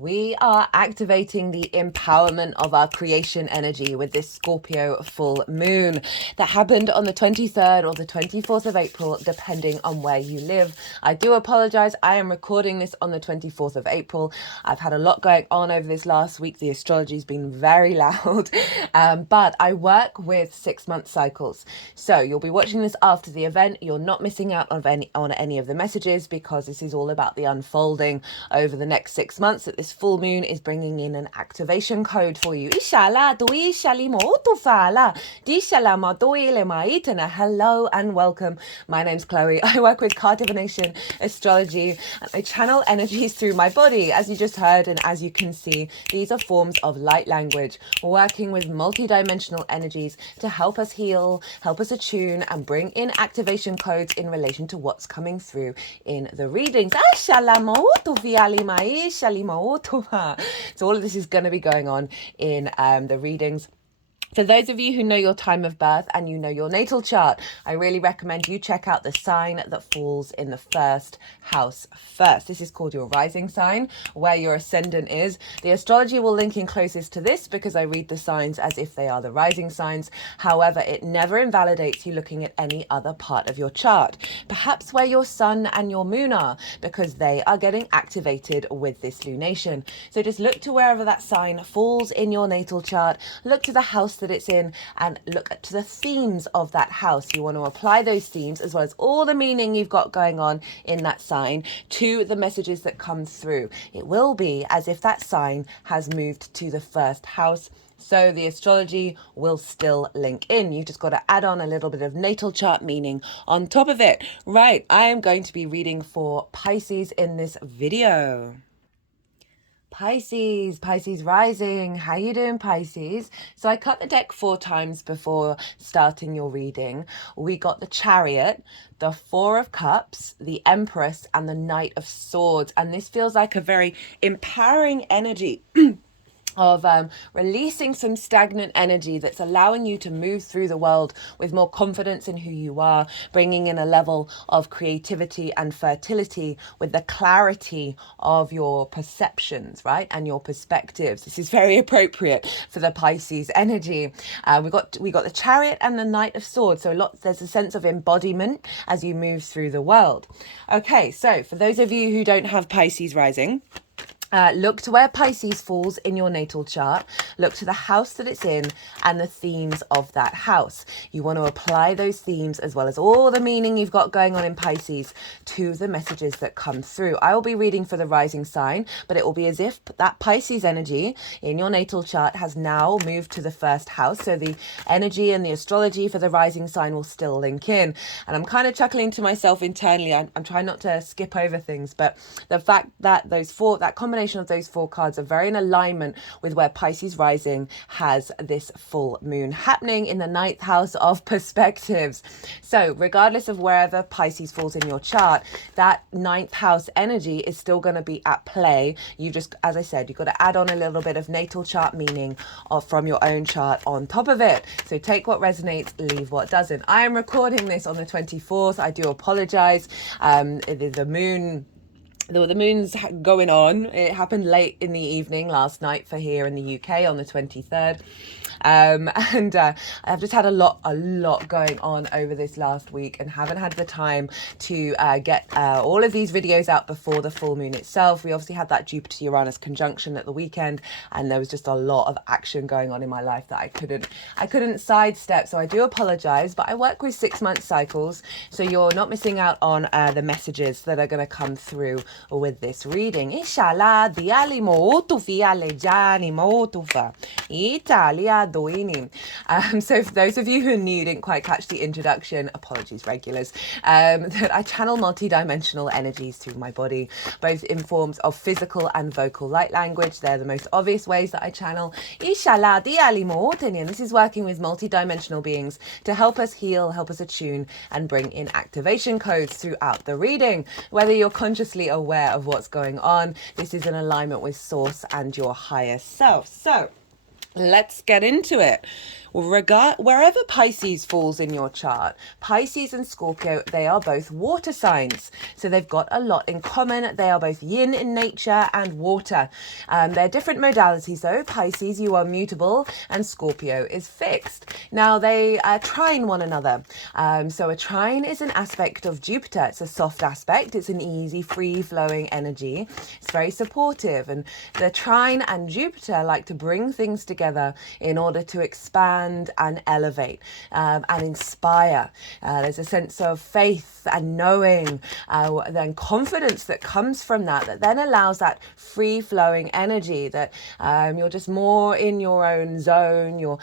We are activating the empowerment of our creation energy with this Scorpio full moon that happened on the 23rd or the 24th of April, depending on where you live. I do apologize. I am recording this on the 24th of April. I've had a lot going on over this last week. The astrology's been very loud, but I work with 6-month cycles. So you'll be watching this after the event. You're not missing out on any of the messages because this is all about the unfolding over the next 6 months that this full moon is bringing in an activation code for you. Hello and welcome. My name's Chloe. I work with card divination, astrology, and I channel energies through my body, as you just heard, and as you can see, these are forms of light language, working with multi-dimensional energies to help us heal, help us attune, and bring in activation codes in relation to what's coming through in the readings. So all of this is going to be going on in the readings. For those of you who know your time of birth and you know your natal chart, I really recommend you check out the sign that falls in the first house first. This is called your rising sign, where your ascendant is. The astrology will link in closest to this because I read the signs as if they are the rising signs. However, it never invalidates you looking at any other part of your chart. Perhaps where your sun and your moon are, because they are getting activated with this lunation. So just look to wherever that sign falls in your natal chart, look to the house that it's in, and look to the themes of that house. You want to apply those themes as well as all the meaning you've got going on in that sign to the messages that come through. It will be as if that sign has moved to the first house. So the astrology will still link in. You just got to add on a little bit of natal chart meaning on top of it. Right, I am going to be reading for Pisces in this video. Pisces rising. How you doing, Pisces? So I cut the deck 4 times before starting your reading. We got the Chariot, the 4 of Cups, the Empress, and the Knight of Swords. And this feels like a very empowering energy of releasing some stagnant energy that's allowing you to move through the world with more confidence in who you are, bringing in a level of creativity and fertility with the clarity of your perceptions, right, and your perspectives. This is very appropriate for the Pisces energy. We got the Chariot and the Knight of Swords, so there's a sense of embodiment as you move through the world. Okay, so for those of you who don't have Pisces rising, look to where Pisces falls in your natal chart, look to the house that it's in and the themes of that house. You want to apply those themes as well as all the meaning you've got going on in Pisces to the messages that come through. I will be reading for the rising sign, but it will be as if that Pisces energy in your natal chart has now moved to the first house. So the energy and the astrology for the rising sign will still link in. And I'm kind of chuckling to myself internally. I'm trying not to skip over things, but the fact that that combination of those 4 cards are very in alignment with where Pisces rising has this full moon happening in the 9th house of perspectives. So regardless of wherever Pisces falls in your chart, that 9th house energy is still going to be at play. You just, as I said, you've got to add on a little bit of natal chart meaning from your own chart on top of it. So take what resonates, leave what doesn't. I am recording this on the 24th. I do apologize. The moon's going on. It happened late in the evening last night for here in the UK on the 23rd. I've just had a lot going on over this last week and haven't had the time to get all of these videos out before the full moon itself. We obviously had that Jupiter-Uranus conjunction at the weekend, and there was just a lot of action going on in my life that I couldn't sidestep. So I do apologize, but I work with 6-month cycles, so you're not missing out on the messages that are going to come through with this reading. Inshallah, Italia doini. So for those of you who are new, didn't quite catch the introduction, apologies regulars, that I channel multi-dimensional energies through my body, both in forms of physical and vocal light language. They're the most obvious ways that I channel. And this is working with multi-dimensional beings to help us heal, help us attune, and bring in activation codes throughout the reading. Whether you're consciously aware of what's going on, this is in alignment with source and your higher self. So let's get into it. Wherever Pisces falls in your chart, Pisces and Scorpio, they are both water signs. So they've got a lot in common. They are both yin in nature and water. They're different modalities though. Pisces, you are mutable, and Scorpio is fixed. Now they trine one another. So a trine is an aspect of Jupiter. It's a soft aspect. It's an easy, free-flowing energy. It's very supportive. And the trine and Jupiter like to bring things together in order to expand and elevate and inspire. There's a sense of faith and knowing, then confidence that comes from that then allows that free-flowing energy that you're just more in your own zone. You're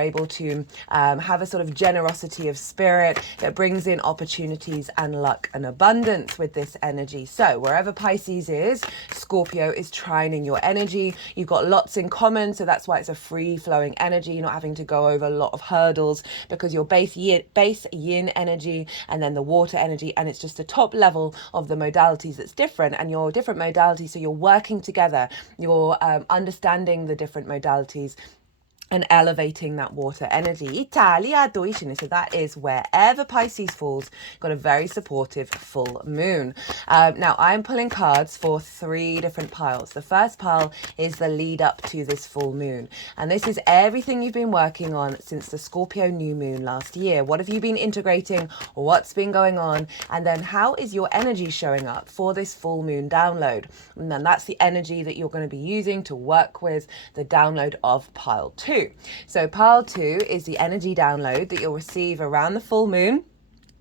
able to have a sort of generosity of spirit that brings in opportunities and luck and abundance with this energy. So wherever Pisces is, Scorpio is trining your energy. You've got lots in common, so that's why it's a free-flowing energy. You're not having to go over a lot of hurdles because your base yin energy and then the water energy, and it's just the top level of the modalities that's different, and your different modalities, so you're working together, you're understanding the different modalities and elevating that water energy. Italia Deutschland. So that is wherever Pisces falls, got a very supportive full moon. Now I'm pulling cards for 3 different piles. The first pile is the lead up to this full moon. And this is everything you've been working on since the Scorpio new moon last year. What have you been integrating? What's been going on? And then how is your energy showing up for this full moon download? And then that's the energy that you're going to be using to work with the download of pile 2. So pile 2 is the energy download that you'll receive around the full moon.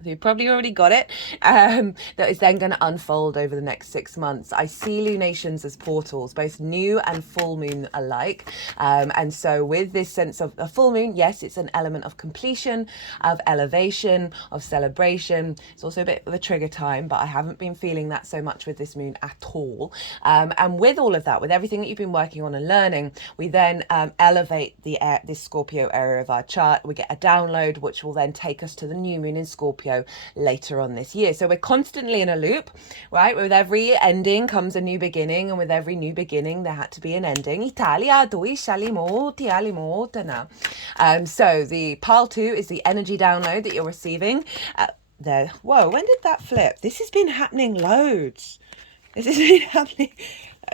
So you've probably already got it, that is then going to unfold over the next 6 months. I see lunations as portals, both new and full moon alike. And so with this sense of a full moon, yes, it's an element of completion, of elevation, of celebration. It's also a bit of a trigger time, but I haven't been feeling that so much with this moon at all. And with all of that, with everything that you've been working on and learning, we then elevate this Scorpio area of our chart. We get a download, which will then take us to the new moon in Scorpio later on this year. So we're constantly in a loop, right? With every ending comes a new beginning, and with every new beginning there had to be an ending. Italia, tu shali molti ali moltana. So the pile 2 is the energy download that you're receiving. There. Whoa, when did that flip? This has been happening loads. This has been happening.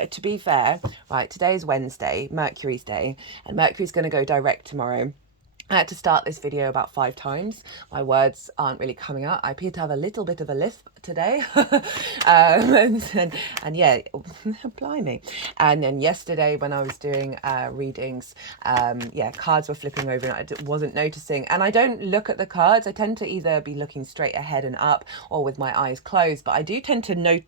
To be fair, right, today is Wednesday, Mercury's day, and Mercury's going to go direct tomorrow. I had to start this video about 5 times. My words aren't really coming out. I appear to have a little bit of a lisp today. and yeah, blimey. And then yesterday when I was doing readings, cards were flipping over and I wasn't noticing. And I don't look at the cards. I tend to either be looking straight ahead and up or with my eyes closed. But I do tend to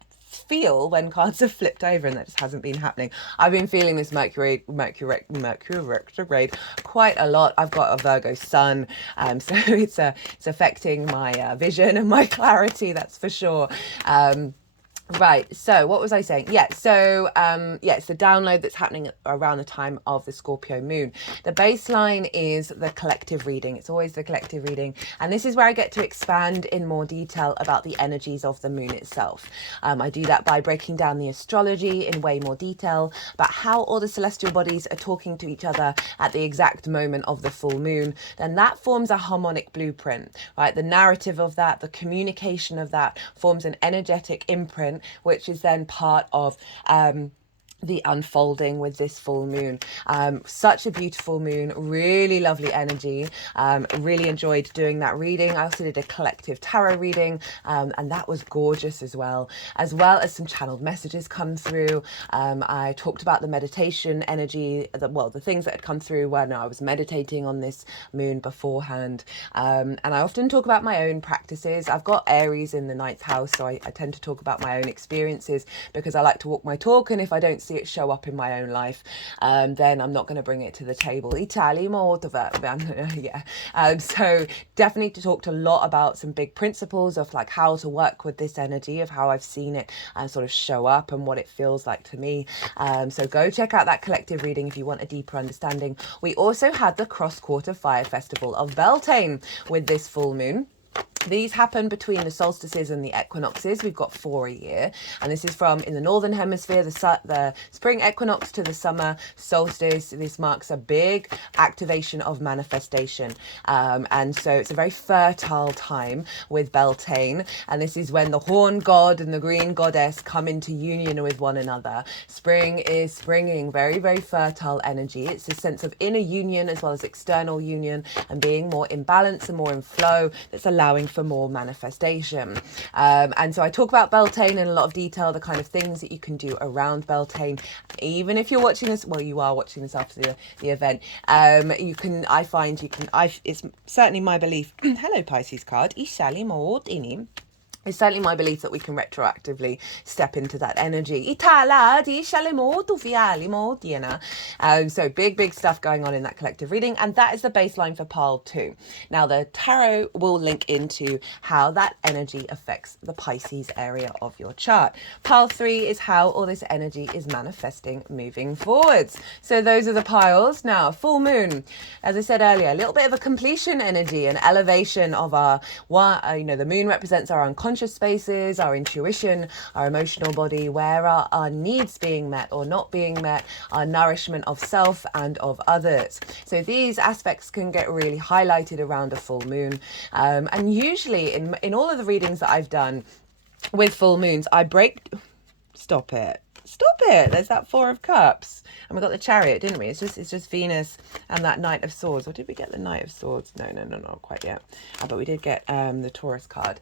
feel when cards have flipped over, and that just hasn't been happening. I've been feeling this Mercury retrograde quite a lot. I've got a Virgo sun, so it's affecting my vision and my clarity, that's for sure. Right, so what was I saying? It's the download that's happening around the time of the Scorpio moon. The baseline is the collective reading. It's always the collective reading. And this is where I get to expand in more detail about the energies of the moon itself. I do that by breaking down the astrology in way more detail, about how all the celestial bodies are talking to each other at the exact moment of the full moon. Then that forms a harmonic blueprint, right? The narrative of that, the communication of that forms an energetic imprint, which is then part of the unfolding with this full moon. Such a beautiful moon, really lovely energy. Really enjoyed doing that reading. I also did a collective tarot reading, and that was gorgeous as well as some channeled messages come through. I talked about the meditation energy, the things that had come through when I was meditating on this moon beforehand. And I often talk about my own practices. I've got Aries in the 9th house, so I tend to talk about my own experiences because I like to walk my talk, and if I don't see it show up in my own life, then I'm not going to bring it to the table. So definitely talked a lot about some big principles of like how to work with this energy, of how I've seen it sort of show up and what it feels like to me. So go check out that collective reading if you want a deeper understanding. We also had the cross quarter fire festival of Beltane with this full moon. These happen between the solstices and the equinoxes. We've got 4 a year, and this is from in the northern hemisphere, the spring equinox to the summer solstice. This marks a big activation of manifestation, and so it's a very fertile time with Beltane, and this is when the horn god and the green goddess come into union with one another. Spring is springing, very, very fertile energy. It's a sense of inner union as well as external union, and being more in balance and more in flow that's allowing for more manifestation. And so I talk about Beltane in a lot of detail, the kind of things that you can do around Beltane. Even if you're watching this, well, you are watching this after the event, it's certainly my belief. Hello, Pisces card. It's certainly my belief that we can retroactively step into that energy. So big stuff going on in that collective reading. And that is the baseline for pile 2. Now, the tarot will link into how that energy affects the Pisces area of your chart. Pile 3 is how all this energy is manifesting moving forwards. So those are the piles. Now, full moon, as I said earlier, a little bit of a completion energy, an elevation of the moon represents our unconscious spaces, our intuition, our emotional body, where are our needs being met or not being met, our nourishment of self and of others. So these aspects can get really highlighted around a full moon. And usually in all of the readings that I've done with full moons, I break... Stop it. There's that 4 of Cups. And we got the Chariot, didn't we? It's just Venus and that Knight of Swords. Or did we get the Knight of Swords? No, not quite yet. But we did get the Taurus card.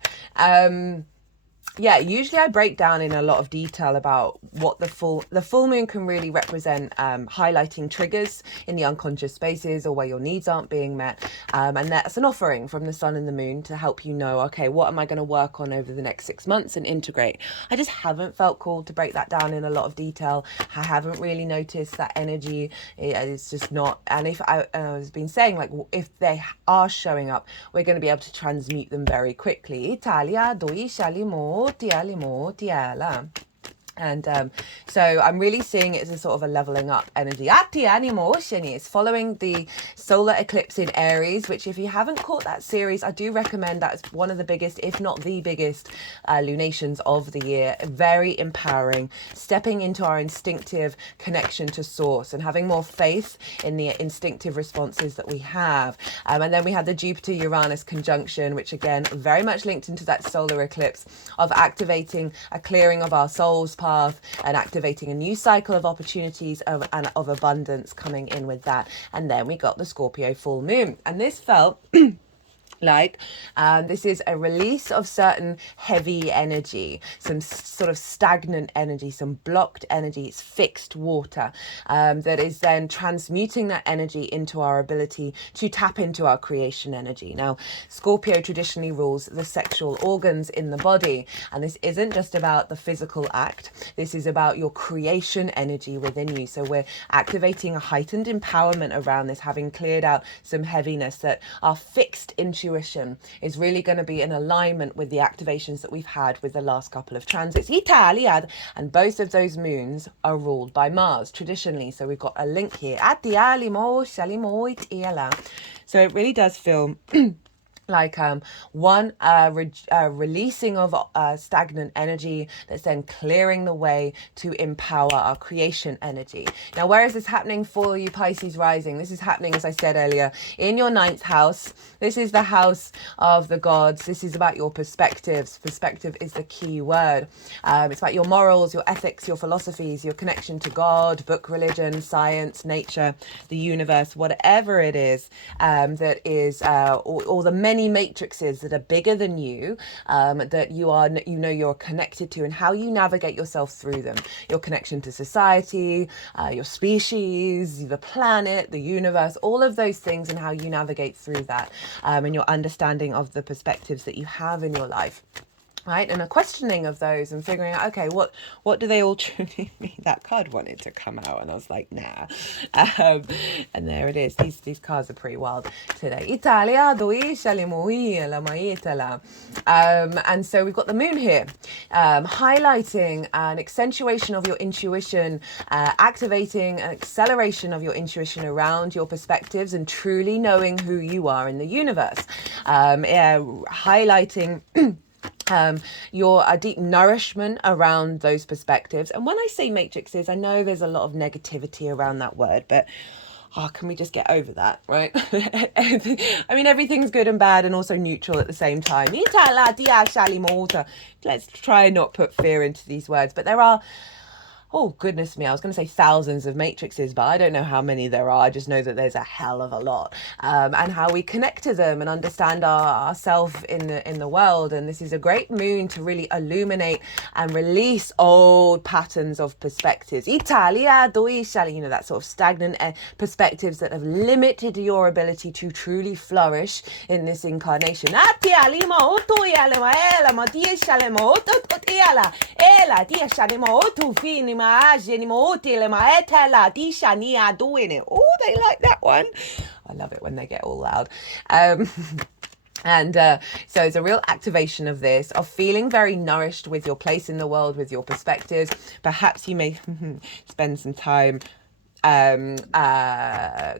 Usually I break down in a lot of detail about what the full moon can really represent, highlighting triggers in the unconscious spaces or where your needs aren't being met. And that's an offering from the sun and the moon to help you know, okay, what am I going to work on over the next 6 months and integrate? I just haven't felt called to break that down in a lot of detail. I haven't really noticed that energy. It's just not. And if I was been saying, like, if they are showing up, we're going to be able to transmute them very quickly. Italia, doi shalimo. And so I'm really seeing it as a sort of a leveling up energy. It's following the solar eclipse in Aries, which if you haven't caught that series, I do recommend. That's one of the biggest, if not the biggest, lunations of the year. Very empowering, stepping into our instinctive connection to source and having more faith in the instinctive responses that we have. And then we had the Jupiter-Uranus conjunction, which again, very much linked into that solar eclipse of activating a clearing of our soul's path and activating a new cycle of opportunities of abundance coming in with that. And then we got the Scorpio full moon, and this felt like this is a release of certain heavy energy, some sort of stagnant energy, some blocked energy. It's fixed water that is then transmuting that energy into our ability to tap into our creation energy. Now, Scorpio traditionally rules the sexual organs in the body, and this isn't just about the physical act. This is about your creation energy within you. So we're activating a heightened empowerment around this, having cleared out some heaviness, that our fixed intuition is really going to be in alignment with the activations that we've had with the last couple of transits. Italia, and both of those moons are ruled by Mars traditionally. So we've got a link here. So it really does feel like releasing of stagnant energy that's then clearing the way to empower our creation energy. Now, where is this happening for you, Pisces rising? This is happening, as I said earlier, in your 9th house. This is the house of the gods. This is about your perspectives. Perspective is the key word. It's about your morals, your ethics, your philosophies, your connection to God, book, religion, science, nature, the universe, whatever it is that is, or the many matrices that are bigger than you, that you're connected to, and how you navigate yourself through them. Your connection to society, your species, the planet, the universe, all of those things, and how you navigate through that, and your understanding of the perspectives that you have in your life. right? And a questioning of those and figuring out, okay, what do they all truly mean? That card wanted to come out and I was like, nah. And there it is. These cards are pretty wild today. Italia, and so we've got the moon here, highlighting an accentuation of your intuition, activating an acceleration of your intuition around your perspectives and truly knowing who you are in the universe. Highlighting your deep nourishment around those perspectives. And when I say matrices, I know there's a lot of negativity around that word, but can we just get over that, right? I mean, everything's good and bad and also neutral at the same time. Let's try and not put fear into these words, but there are, oh, goodness me, I was going to say thousands of matrices, but I don't know how many there are. I just know that there's a hell of a lot, and how we connect to them and understand ourselves in the world. And this is a great moon to really illuminate and release old patterns of perspectives. Italia, that sort of stagnant perspectives that have limited your ability to truly flourish in this incarnation. Oh, they like that one. I love it when they get all loud. And so it's a real activation of this, of feeling very nourished with your place in the world, with your perspectives. Perhaps you may spend some time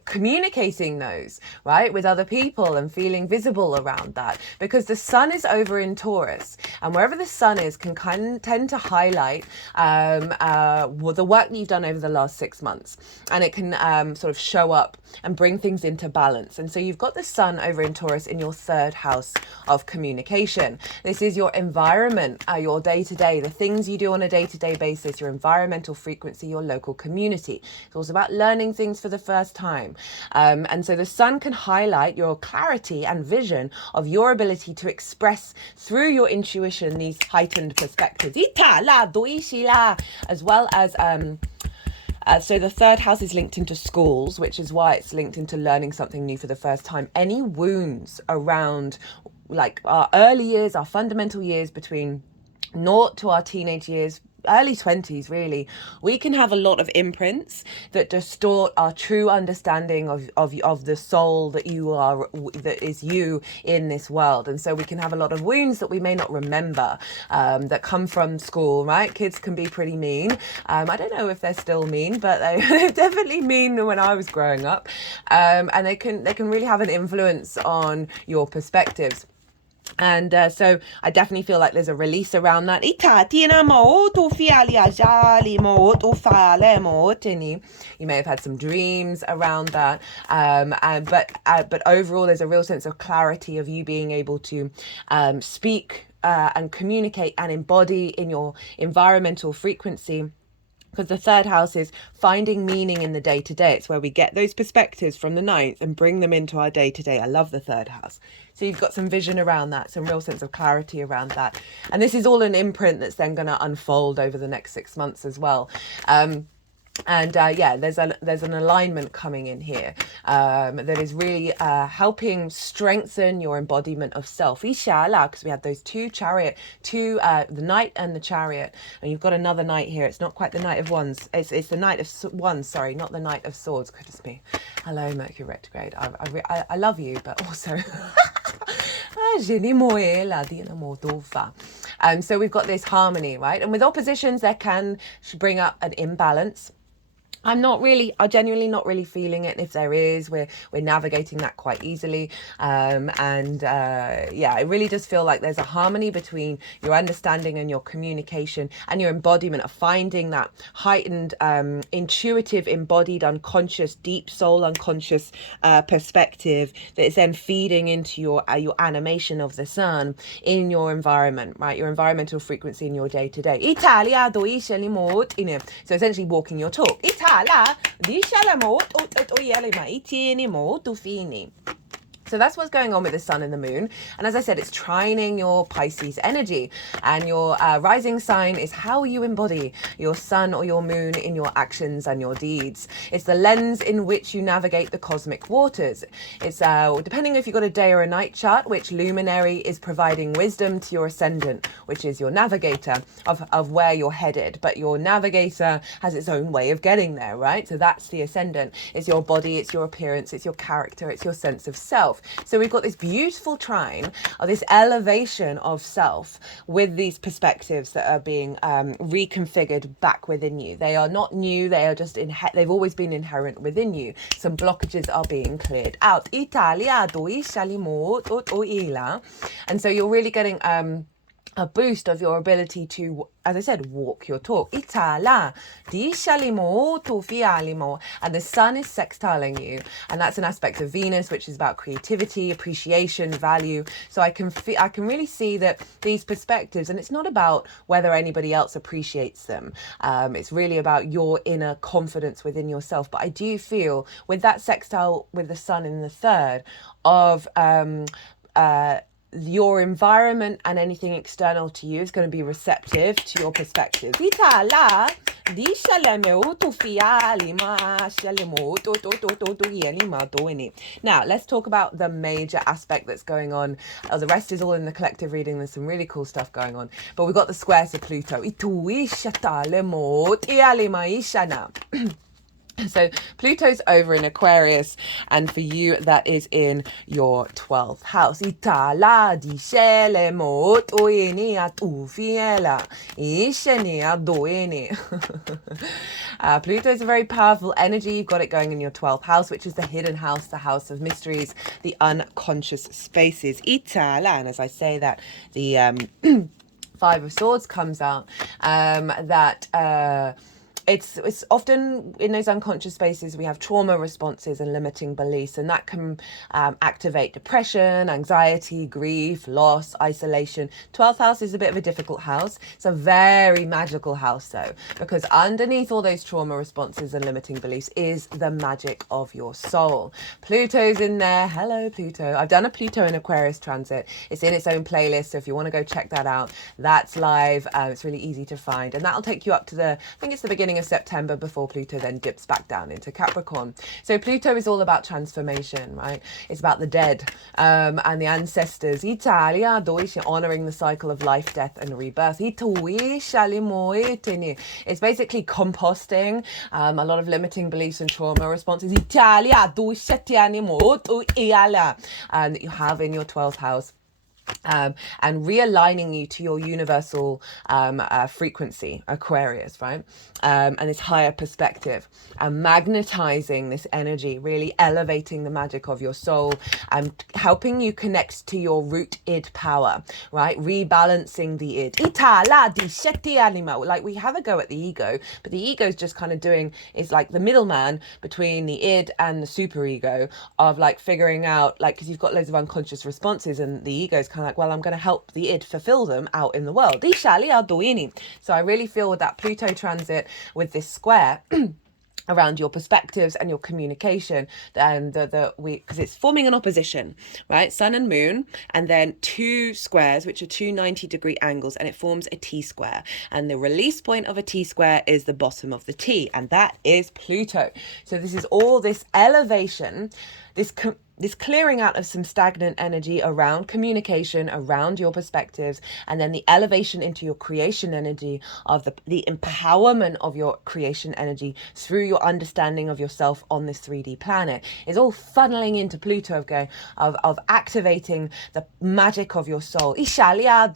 communicating those, right, with other people and feeling visible around that, because the sun is over in Taurus, and wherever the sun is can kind of tend to highlight the work that you've done over the last 6 months, and it can sort of show up and bring things into balance. And so you've got the sun over in Taurus in your 3rd house of communication. This is your environment, your day-to-day, the things you do on a day-to-day basis, your environmental frequency, your local community. It's also about learning things for the first time. And so the sun can highlight your clarity and vision of your ability to express through your intuition these heightened perspectives. As well as so the 3rd house is linked into schools, which is why it's linked into learning something new for the first time. Any wounds around like our early years, our fundamental years between 0 to our teenage years, early 20s, really, we can have a lot of imprints that distort our true understanding of the soul that you are, that is you in this world. And so we can have a lot of wounds that we may not remember, that come from school, right? Kids can be pretty mean. I don't know if they're still mean, but they're definitely mean when I was growing up. And they can really have an influence on your perspectives. And so I definitely feel like there's a release around that. You may have had some dreams around that, but overall there's a real sense of clarity of you being able to speak and communicate and embody in your environmental frequency. Because the 3rd house is finding meaning in the day-to-day. It's where we get those perspectives from the 9th and bring them into our day-to-day. I love the 3rd house. So you've got some vision around that, some real sense of clarity around that. And this is all an imprint that's then going to unfold over the next 6 months as well. And there's an alignment coming in here that is really helping strengthen your embodiment of self. Inshallah, because we had those two, the Knight and the Chariot, and you've got another Knight here. It's not quite the Knight of Wands. It's the Knight of Wands. Sorry, not the Knight of Swords. Goodness me. Hello, Mercury Retrograde. I love you, but also. So we've got this harmony, right? And with oppositions, there can bring up an imbalance. I'm genuinely not really feeling it. And if there is, we're navigating that quite easily. It really does feel like there's a harmony between your understanding and your communication and your embodiment of finding that heightened, intuitive, embodied, unconscious, deep soul, unconscious perspective that is then feeding into your animation of the sun in your environment, right? Your environmental frequency in your day to day. So essentially walking your talk. So So that's what's going on with the sun and the moon. And as I said, it's trining your Pisces energy. And your rising sign is how you embody your sun or your moon in your actions and your deeds. It's the lens in which you navigate the cosmic waters. It's depending if you've got a day or a night chart, which luminary is providing wisdom to your ascendant, which is your navigator of where you're headed. But your navigator has its own way of getting there, right? So that's the ascendant. It's your body, it's your appearance, it's your character, it's your sense of self. So we've got this beautiful trine of this elevation of self with these perspectives that are being reconfigured back within you. They are not new, they are just they've always been inherent within you. Some blockages are being cleared out. And so you're really getting a boost of your ability to, as I said, walk your talk. And the sun is sextiling you, and that's an aspect of Venus, which is about creativity, appreciation, value. So I can really see that these perspectives, and it's not about whether anybody else appreciates them. It's really about your inner confidence within yourself. But I do feel with that sextile with the sun in the third of your environment and anything external to you is going to be receptive to your perspective. Now, let's talk about the major aspect that's going on. The rest is all in the collective reading. There's some really cool stuff going on. But we've got the square to Pluto. So Pluto's over in Aquarius, and for you that is in your 12th house. Pluto is a very powerful energy. You've got it going in your 12th house, which is the hidden house, the house of mysteries, the unconscious spaces. And as I say that, the Five of Swords comes out, it's often in those unconscious spaces we have trauma responses and limiting beliefs, and that can activate depression, anxiety, grief, loss, isolation. 12th house is a bit of a difficult house. It's a very magical house though, because underneath all those trauma responses and limiting beliefs is the magic of your soul. Pluto's in there. Hello Pluto. I've done a Pluto in Aquarius transit. It's in its own playlist, so if you want to go check that out, that's live. It's really easy to find, and that'll take you up to I think it's the beginning of September before Pluto then dips back down into Capricorn. So Pluto is all about transformation, right? It's about the dead and the ancestors. Honoring the cycle of life, death and rebirth. It's basically composting a lot of limiting beliefs and trauma responses that you have in your 12th house. And realigning you to your universal frequency, Aquarius, right? And this higher perspective, and magnetizing this energy, really elevating the magic of your soul, and helping you connect to your root id power, right? Rebalancing the id. Like we have a go at the ego, but the ego is just kind of is like the middleman between the id and the superego of like figuring out, like, because you've got loads of unconscious responses, and the ego is kind of like, well, I'm going to help the id fulfill them out in the world. So I really feel with that Pluto transit, with this square around your perspectives and your communication, and because it's forming an opposition, right? Sun and moon, and then two squares, which are two 90-degree angles, and it forms a T square. And the release point of a T square is the bottom of the T, and that is Pluto. So this is all this elevation, this clearing out of some stagnant energy around communication, around your perspectives, and then the elevation into your creation energy of the empowerment of your creation energy through your understanding of yourself on this 3D planet is all funneling into Pluto of activating the magic of your soul. Beyond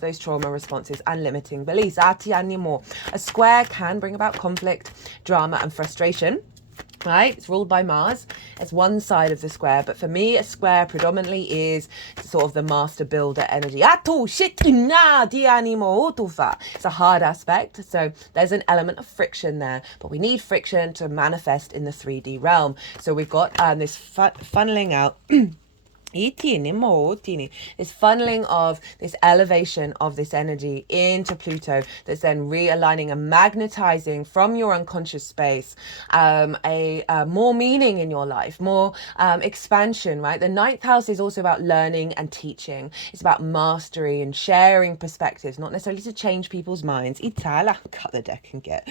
those trauma responses and limiting beliefs. A square can bring about conflict, drama, and frustration. Right, it's ruled by Mars. It's one side of the square, but for me, a square predominantly is sort of the master builder energy. It's a hard aspect, so there's an element of friction there, but we need friction to manifest in the 3D realm. So we've got this funneling out This funneling of this elevation of this energy into Pluto that's then realigning and magnetizing from your unconscious space a more meaning in your life, more expansion, right? The ninth house is also about learning and teaching. It's about mastery and sharing perspectives, not necessarily to change people's minds. Itala, cut the deck and get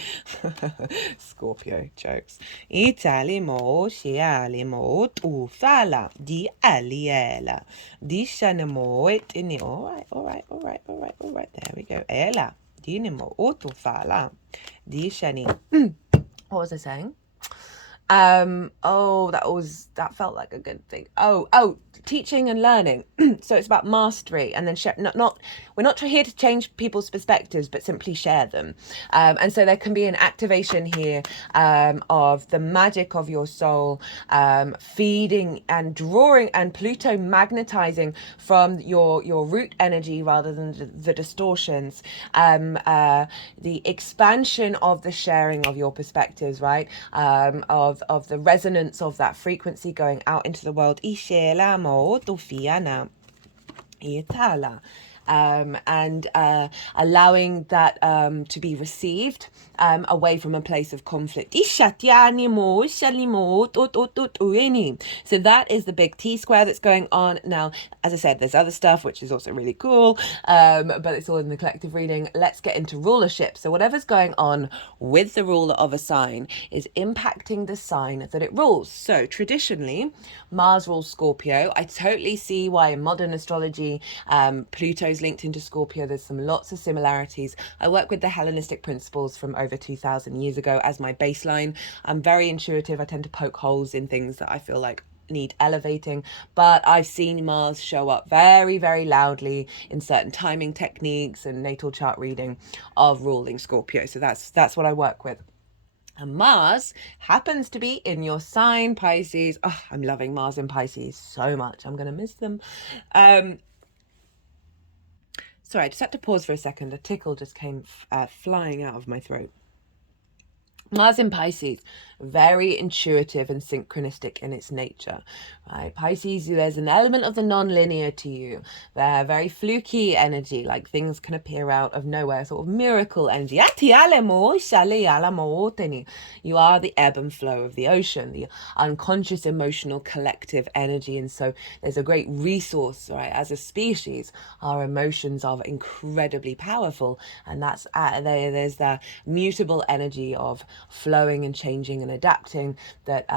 Scorpio jokes. Italimo, shialimo, tufala, di aliela. Di shanamo, etini. All right. There we go. Ela, dinimo, utufala, di shani. What was I saying? That felt like a good thing. Teaching and learning. So it's about mastery, and then we're not here to change people's perspectives, but simply share them. And so there can be an activation here of the magic of your soul, feeding and drawing, and Pluto magnetizing from your root energy rather than the distortions. The expansion of the sharing of your perspectives, right? Of the resonance of that frequency going out into the world. And allowing that to be received away from a place of conflict. So that is the big T square that's going on. Now, as I said, there's other stuff which is also really cool, but it's all in the collective reading. Let's get into rulership. So whatever's going on with the ruler of a sign is impacting the sign that it rules. So traditionally, Mars rules Scorpio. I totally see why in modern astrology, Pluto's linked into Scorpio. There's lots of similarities. I work with the Hellenistic principles from over 2,000 years ago as my baseline. I'm very intuitive. I tend to poke holes in things that I feel like need elevating, but I've seen Mars show up very, very loudly in certain timing techniques and natal chart reading of ruling Scorpio. So that's what I work with. And Mars happens to be in your sign, Pisces. Oh, I'm loving Mars in Pisces so much. I'm going to miss them. Sorry, I just had to pause for a second. A tickle just came flying out of my throat. Mars in Pisces, very intuitive and synchronistic in its nature, right? Pisces, there's an element of the non-linear to you. They're very fluky energy, like things can appear out of nowhere, sort of miracle energy. You are the ebb and flow of the ocean, the unconscious emotional collective energy. And so there's a great resource, right? As a species, our emotions are incredibly powerful. And that's there's the mutable energy of flowing and changing and adapting that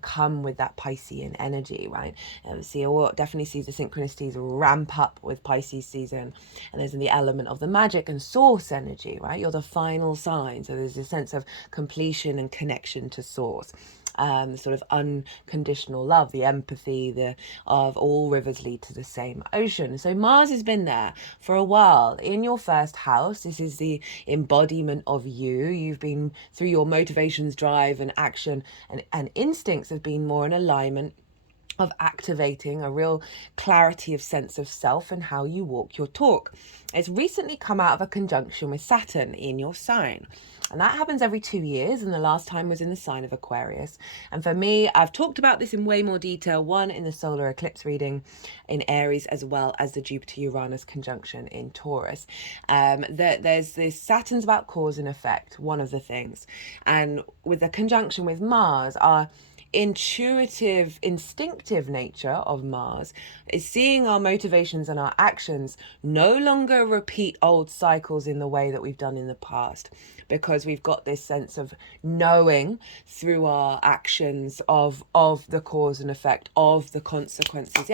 come with that Piscean energy, right? Definitely see the synchronicities ramp up with Pisces season, and there's the element of the magic and source energy, right? You're the final sign, so there's a sense of completion and connection to source. The sort of unconditional love, the empathy, of all rivers lead to the same ocean. So Mars has been there for a while in your first house. This is the embodiment of you. You've been through your motivations, drive and action and instincts have been more in alignment of activating a real clarity of sense of self and how you walk your talk. It's recently come out of a conjunction with Saturn in your sign. And that happens every 2 years, and the last time was in the sign of Aquarius. And for me, I've talked about this in way more detail, one in the solar eclipse reading in Aries, as well as the Jupiter-Uranus conjunction in Taurus. There's this Saturn's about cause and effect, one of the things. And with the conjunction with Mars, our intuitive, instinctive nature of Mars is seeing our motivations and our actions no longer repeat old cycles in the way that we've done in the past, because we've got this sense of knowing through our actions of the cause and effect, of the consequences.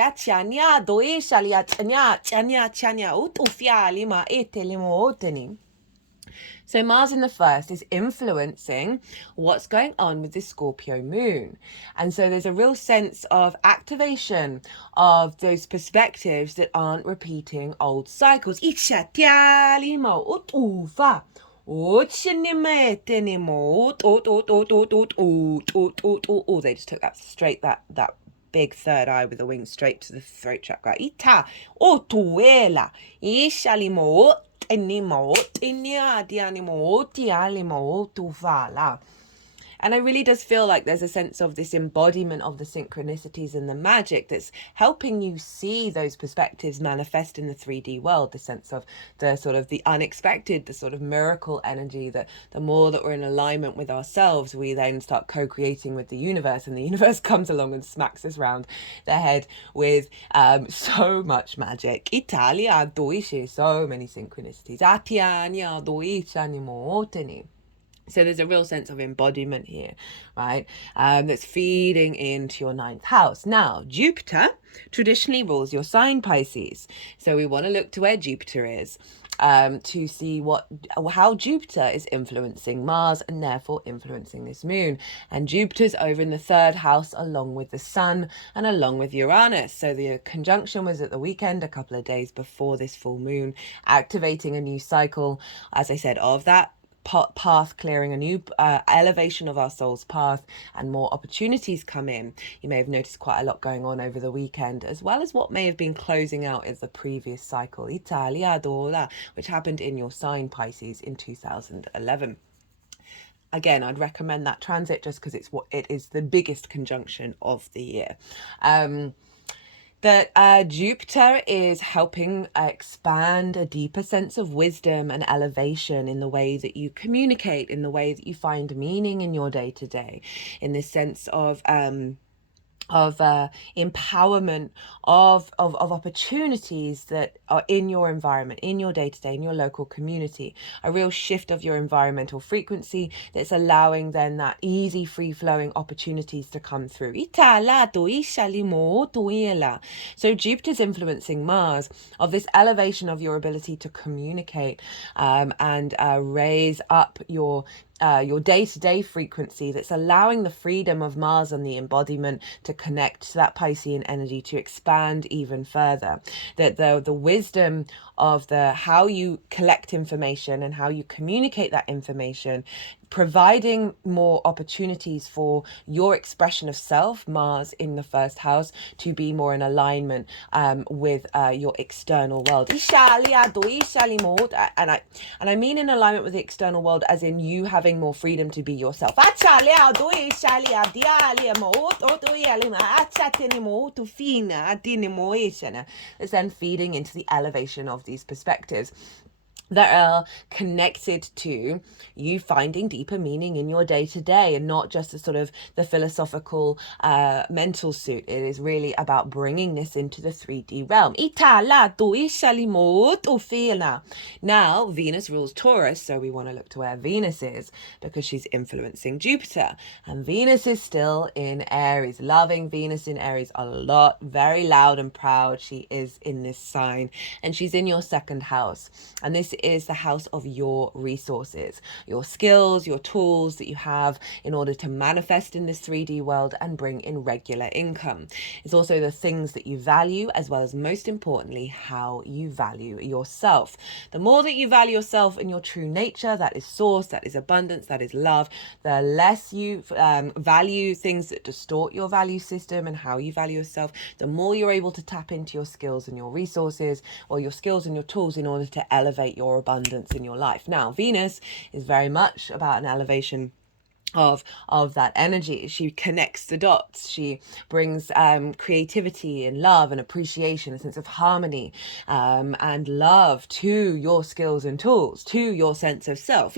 So Mars in the first is influencing what's going on with the Scorpio moon. And so there's a real sense of activation of those perspectives that aren't repeating old cycles. They just took that straight, that big third eye with the wings straight to the throat chakra. And it really does feel like there's a sense of this embodiment of the synchronicities and the magic that's helping you see those perspectives manifest in the 3D world, the sense of the sort of the unexpected, the sort of miracle energy, that the more that we're in alignment with ourselves, we then start co-creating with the universe, and the universe comes along and smacks us round the head with so much magic. Italia doisce, so many synchronicities. Atiania doisce moteni. So there's a real sense of embodiment here, right? That's feeding into your 9th house. Now, Jupiter traditionally rules your sign, Pisces. So we want to look to where Jupiter is to see how Jupiter is influencing Mars and therefore influencing this moon. And Jupiter's over in the 3rd house along with the Sun and along with Uranus. So the conjunction was at the weekend, a couple of days before this full moon, activating a new cycle, as I said, of that path clearing, a new elevation of our soul's path, and more opportunities come in. You may have noticed quite a lot going on over the weekend, as well as what may have been closing out as the previous cycle, Italia Dola, which happened in your sign, Pisces, in 2011. Again, I'd recommend that transit just because it is the biggest conjunction of the year. That Jupiter is helping expand a deeper sense of wisdom and elevation in the way that you communicate, in the way that you find meaning in your day-to-day, in this sense of empowerment, of opportunities that are in your environment, in your day-to-day, in your local community. A real shift of your environmental frequency that's allowing then that easy, free-flowing opportunities to come through. So Jupiter's influencing Mars, of this elevation of your ability to communicate and raise up your day-to-day frequency, that's allowing the freedom of Mars and the embodiment to connect to that Piscean energy, to expand even further. That the wisdom of how you collect information and how you communicate that information, providing more opportunities for your expression of self, Mars in the 1st house, to be more in alignment with your external world. And I mean in alignment with the external world as in you having more freedom to be yourself. It's then feeding into the elevation of these perspectives that are connected to you finding deeper meaning in your day-to-day, and not just the philosophical mental suit. It is really about bringing this into the 3D realm. Now Venus rules Taurus, so we want to look to where Venus is, because she's influencing Jupiter, and Venus is still in Aries. Loving Venus in Aries a lot, very loud and proud. She is in this sign, and she's in your 2nd house, and this is the house of your resources, your skills, your tools that you have in order to manifest in this 3D world and bring in regular income. It's also the things that you value, as well as, most importantly, how you value yourself. The more that you value yourself in your true nature, that is source, that is abundance, that is love, the less you value things that distort your value system and how you value yourself, the more you're able to tap into your skills and your resources, or your skills and your tools, in order to elevate your abundance in your life. Now, Venus is very much about an elevation of that energy. She connects the dots. She brings creativity and love and appreciation, a sense of harmony and love to your skills and tools, to your sense of self.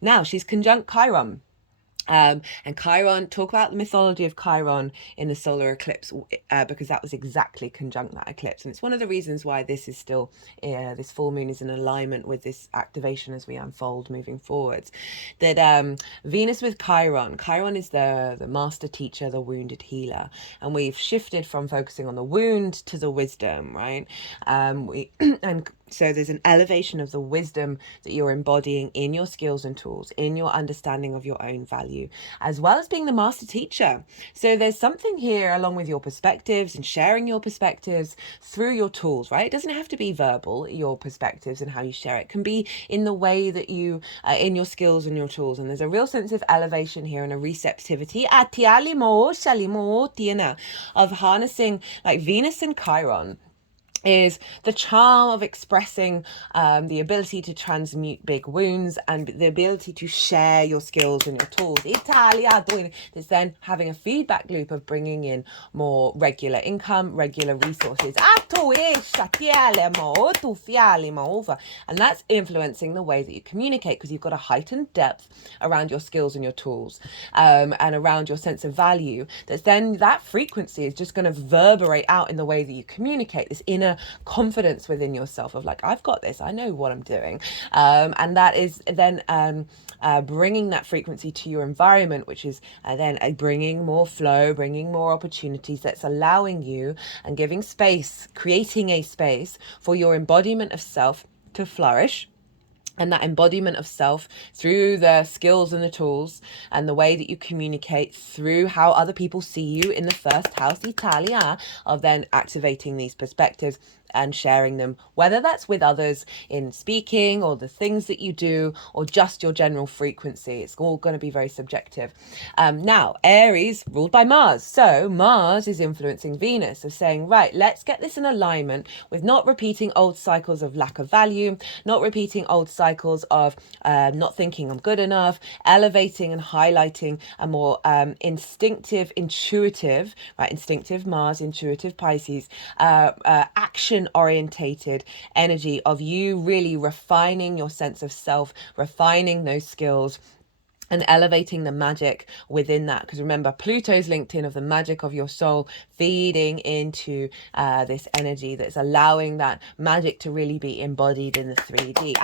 Now she's conjunct Chiron. And Chiron, talk about the mythology of Chiron in the solar eclipse, because that was exactly conjunct that eclipse. And it's one of the reasons why this is still, this full moon is in alignment with this activation as we unfold moving forwards. That Venus with Chiron is the master teacher, the wounded healer. And we've shifted from focusing on the wound to the wisdom, right? And so there's an elevation of the wisdom that you're embodying in your skills and tools, in your understanding of your own value, as well as being the master teacher. So there's something here along with your perspectives and sharing your perspectives through your tools, right? It doesn't have to be verbal, your perspectives and how you share it. It can be in the way that you, in your skills and your tools. And there's a real sense of elevation here and a receptivity of harnessing like Venus and Chiron is the charm of expressing, the ability to transmute big wounds, and the ability to share your skills and your tools. Italia doing this, then having a feedback loop of bringing in more regular income, regular resources. And that's influencing the way that you communicate, because you've got a heightened depth around your skills and your tools, and around your sense of value. That frequency is just going to reverberate out in the way that you communicate, this inner confidence within yourself of like, I've got this, I know what I'm doing, and that is then bringing that frequency to your environment, which is then bringing more flow, bringing more opportunities. That's allowing you and giving space, creating a space for your embodiment of self to flourish. And that embodiment of self through the skills and the tools and the way that you communicate, through how other people see you in the first house, Italia, of then activating these perspectives and sharing them, whether that's with others in speaking or the things that you do or just your general frequency. It's all going to be very subjective. Now, Aries ruled by Mars. So Mars is influencing Venus, of saying, right, let's get this in alignment with not repeating old cycles of lack of value, not repeating old cycles of not thinking I'm good enough, elevating and highlighting a more instinctive, intuitive, right? Instinctive Mars, intuitive Pisces, action orientated energy of you really refining your sense of self, refining those skills, and elevating the magic within that. Because remember, Pluto's linked in of the magic of your soul, feeding into this energy that's allowing that magic to really be embodied in the 3D.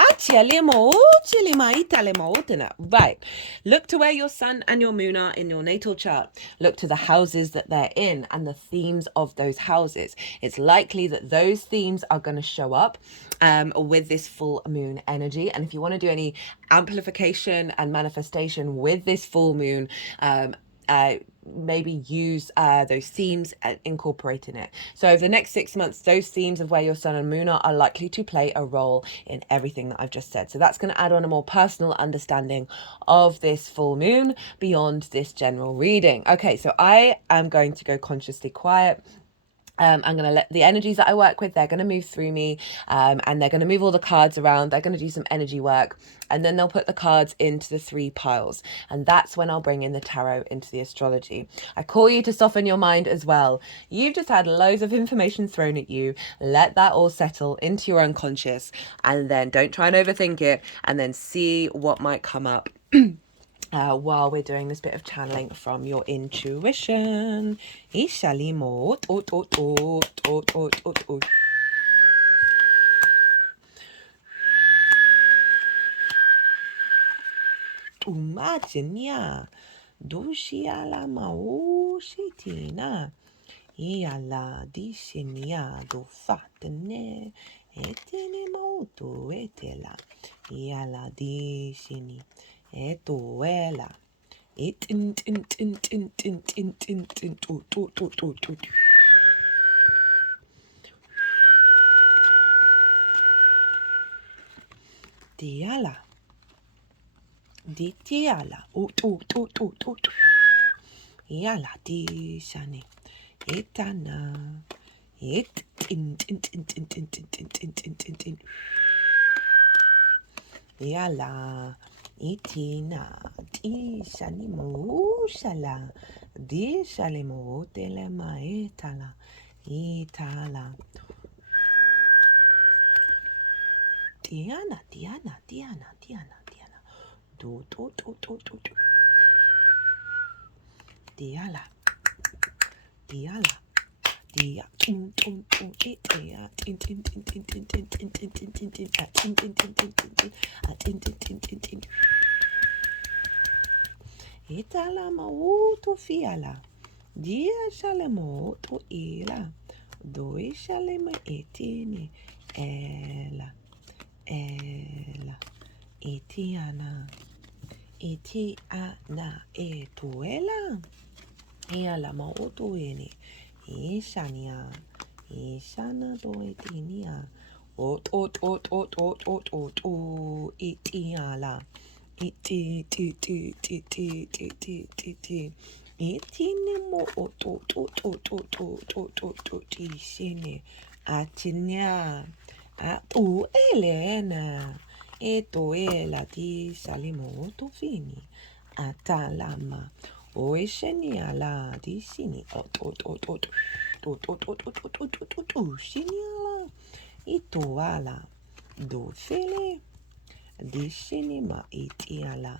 Right. Look to where your sun and your moon are in your natal chart. Look to the houses that they're in and the themes of those houses. It's likely that those themes are going to show up with this full moon energy. And if you want to do any amplification and manifestation with this full moon, maybe use those themes and incorporate in it. So over the next 6 months, those themes of where your sun and moon are likely to play a role in everything that I've just said. So that's going to add on a more personal understanding of this full moon beyond this general reading. Okay, so I am going to go consciously quiet. I'm going to let the energies that I work with, they're going to move through me, and they're going to move all the cards around. They're going to do some energy work, and then they'll put the cards into the 3 piles. And that's when I'll bring in the tarot into the astrology. I call you to soften your mind as well. You've just had loads of information thrown at you. Let that all settle into your unconscious, and then don't try and overthink it, and then see what might come up. While we're doing this bit of channeling from your intuition. Umajenya dushiala maushitina iala dishinia do fatene etene moto etela iala dishini etuela diala ditiala iala dishani etana it iala itina di shanimo shala di shalimo telema etala itala Diana do Diala dia tin tin tin tin tin tin tin tin tin tin tin tin tin tin tin tin tin tin tin itala mauto fiala dia shalemo to ila doi shalema etini ela etiana etuela ela mauto eni ishania ishana do etinia ot itiala iti itini mo ot ishene Atinya. O Elena. Eto ela di salimo to fini. Atalama. O ishenia la di sini. Shiniala. Ito ala. Do fele. Di shinima itiala.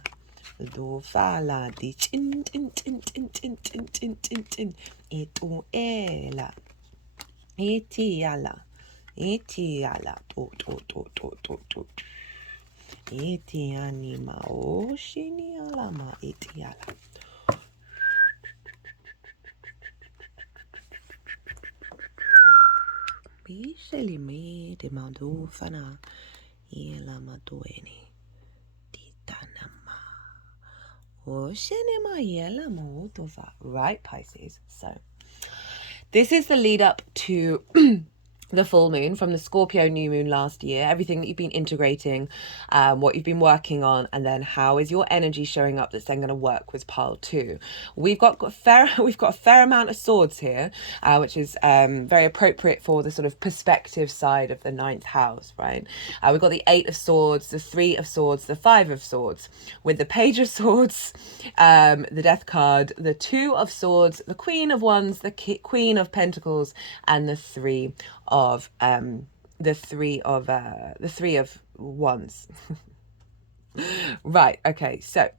Do fala di chin tin tin tin tin tin tin tin tin. Ito ela. Itiala. Itiala. To. Itianima o shiniala ma itiala. Bisheli me de mandufana. Ila madueni. Titanama. O shinima yela mootova. Right, Pisces. So, this is the lead up to the full moon from the Scorpio new moon last year, everything that you've been integrating, what you've been working on, and then how is your energy showing up that's then going to work with pile 2. We've got a fair amount of swords here, which is very appropriate for the sort of perspective side of the 9th house, right? We've got the 8 of swords, the 3 of swords, the 5 of swords, with the page of swords, the death card, the 2 of swords, the queen of wands, the queen of pentacles, and the 3 of wands. Right, okay, so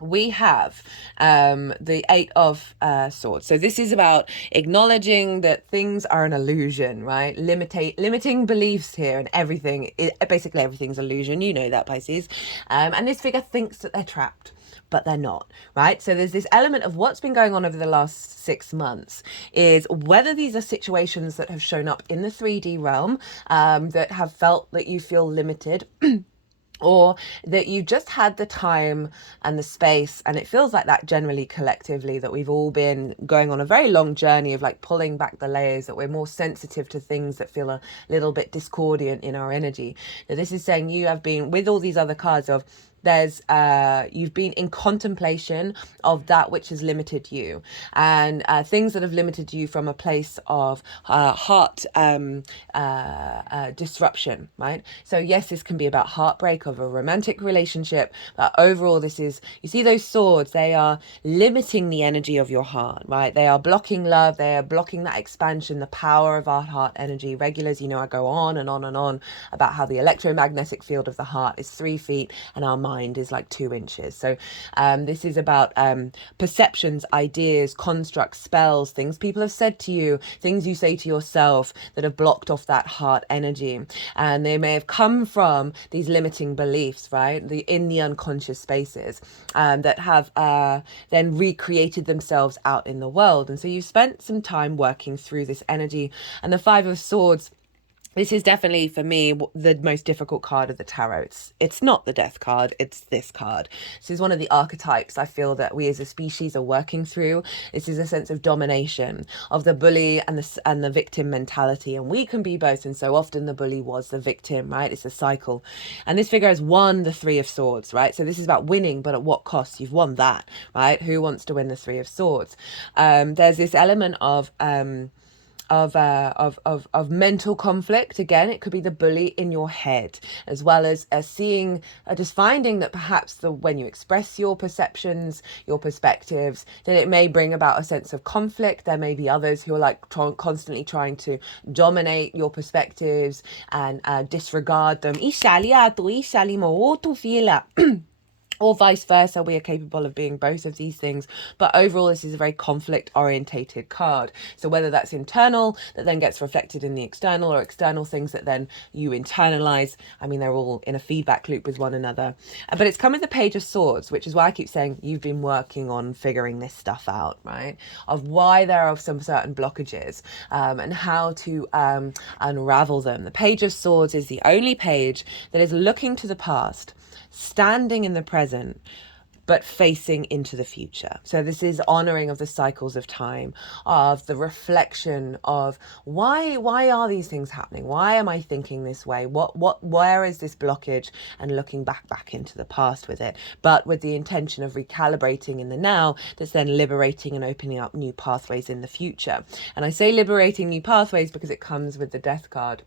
we have the 8 of swords. So this is about acknowledging that things are an illusion, right? Limiting beliefs here, and basically everything's illusion. You know that, Pisces. And this figure thinks that they're trapped, but they're not, right? So there's this element of what's been going on over the last 6 months is whether these are situations that have shown up in the 3D realm, that have felt that you feel limited, or that you just had the time and the space, and it feels like that generally collectively, that we've all been going on a very long journey of like pulling back the layers, that we're more sensitive to things that feel a little bit discordant in our energy. Now this is saying you have been, with all these other cards of, you've been in contemplation of that which has limited you, and things that have limited you from a place of heart disruption, right? So yes, this can be about heartbreak of a romantic relationship, but overall this is, you see those swords, they are limiting the energy of your heart, right? They are blocking love, they are blocking that expansion, the power of our heart energy. Regulars, you know, I go on and on and on about how the electromagnetic field of the heart is 3 feet and our mind is like 2 inches. So this is about perceptions, ideas, constructs, spells, things people have said to you, things you say to yourself that have blocked off that heart energy. And they may have come from these limiting beliefs, right? In the unconscious spaces that have then recreated themselves out in the world. And so you've spent some time working through this energy. And the 5 of Swords, this is definitely, for me, the most difficult card of the tarot. It's not the death card, it's this card. This is one of the archetypes I feel that we as a species are working through. This is a sense of domination, of the bully and the victim mentality. And we can be both, and so often the bully was the victim, right? It's a cycle. And this figure has won the 3 of Swords, right? So this is about winning, but at what cost? You've won that, right? Who wants to win the 3 of Swords? There's this element of mental conflict. Again, it could be the bully in your head, as well as seeing, just finding that perhaps when you express your perceptions, your perspectives, that it may bring about a sense of conflict. There may be others who are like constantly trying to dominate your perspectives and disregard them. Or vice versa. We are capable of being both of these things, but overall this is a very conflict orientated card. So whether that's internal that then gets reflected in the external, or external things that then you internalize, I mean, they're all in a feedback loop with one another. But it's come with the Page of Swords, which is why I keep saying you've been working on figuring this stuff out, right? Of why there are some certain blockages, and how to unravel them. The Page of Swords is the only page that is looking to the past, standing in the present, but facing into the future. So this is honoring of the cycles of time, of the reflection of why are these things happening? Why am I thinking this way? Where is this blockage? And looking back into the past with it, but with the intention of recalibrating in the now, that's then liberating and opening up new pathways in the future. And I say liberating new pathways because it comes with the Death card.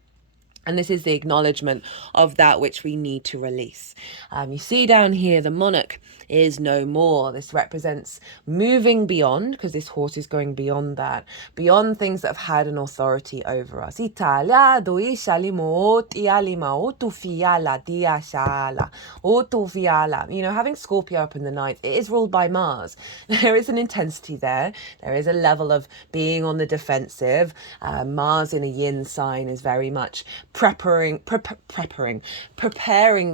And this is the acknowledgement of that which we need to release. You see down here, the monarch is no more. This represents moving beyond, because this horse is going beyond that, beyond things that have had an authority over us. You know, having Scorpio up in the ninth, it is ruled by Mars. There is an intensity there. There is a level of being on the defensive. Mars in a yin sign is very much preparing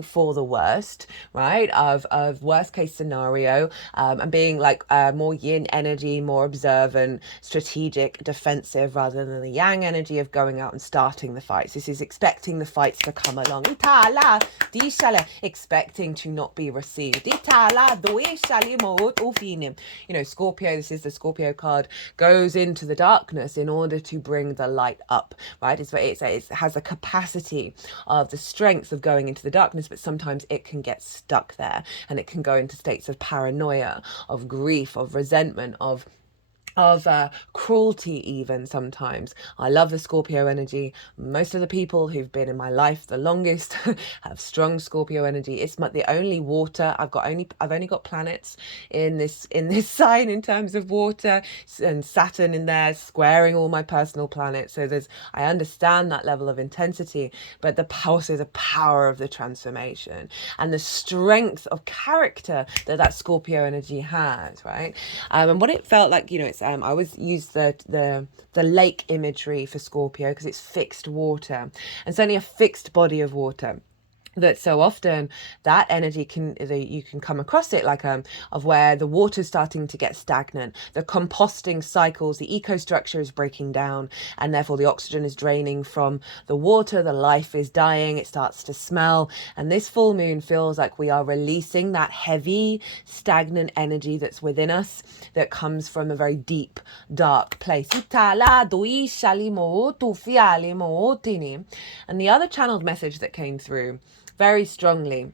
for the worst, right, of worst case scenario, and being like more yin energy, more observant, strategic, defensive, rather than the yang energy of going out and starting the fights. This is expecting the fights to come along, expecting to not be received. You know, Scorpio, this is the Scorpio card, goes into the darkness in order to bring the light up, right? It has a capacity of the strength of going into the darkness, but sometimes it can get stuck there, and it can go into states of paranoia, of grief, of resentment, of cruelty even sometimes. I love the Scorpio energy. Most of the people who've been in my life the longest have strong Scorpio energy. It's the only water I've only got planets in this sign in terms of water, and Saturn in there squaring all my personal planets. So I understand that level of intensity, but also the power of the transformation and the strength of character that Scorpio energy has, right? And what it felt like, you know, it's I always use the lake imagery for Scorpio because it's fixed water, and it's only a fixed body of water. That so often that energy you can come across it like of where the water's starting to get stagnant, the composting cycles, the ecostructure is breaking down, and therefore the oxygen is draining from the water, the life is dying, it starts to smell. And this full moon feels like we are releasing that heavy stagnant energy that's within us, that comes from a very deep dark place. And the other channeled message that came through very strongly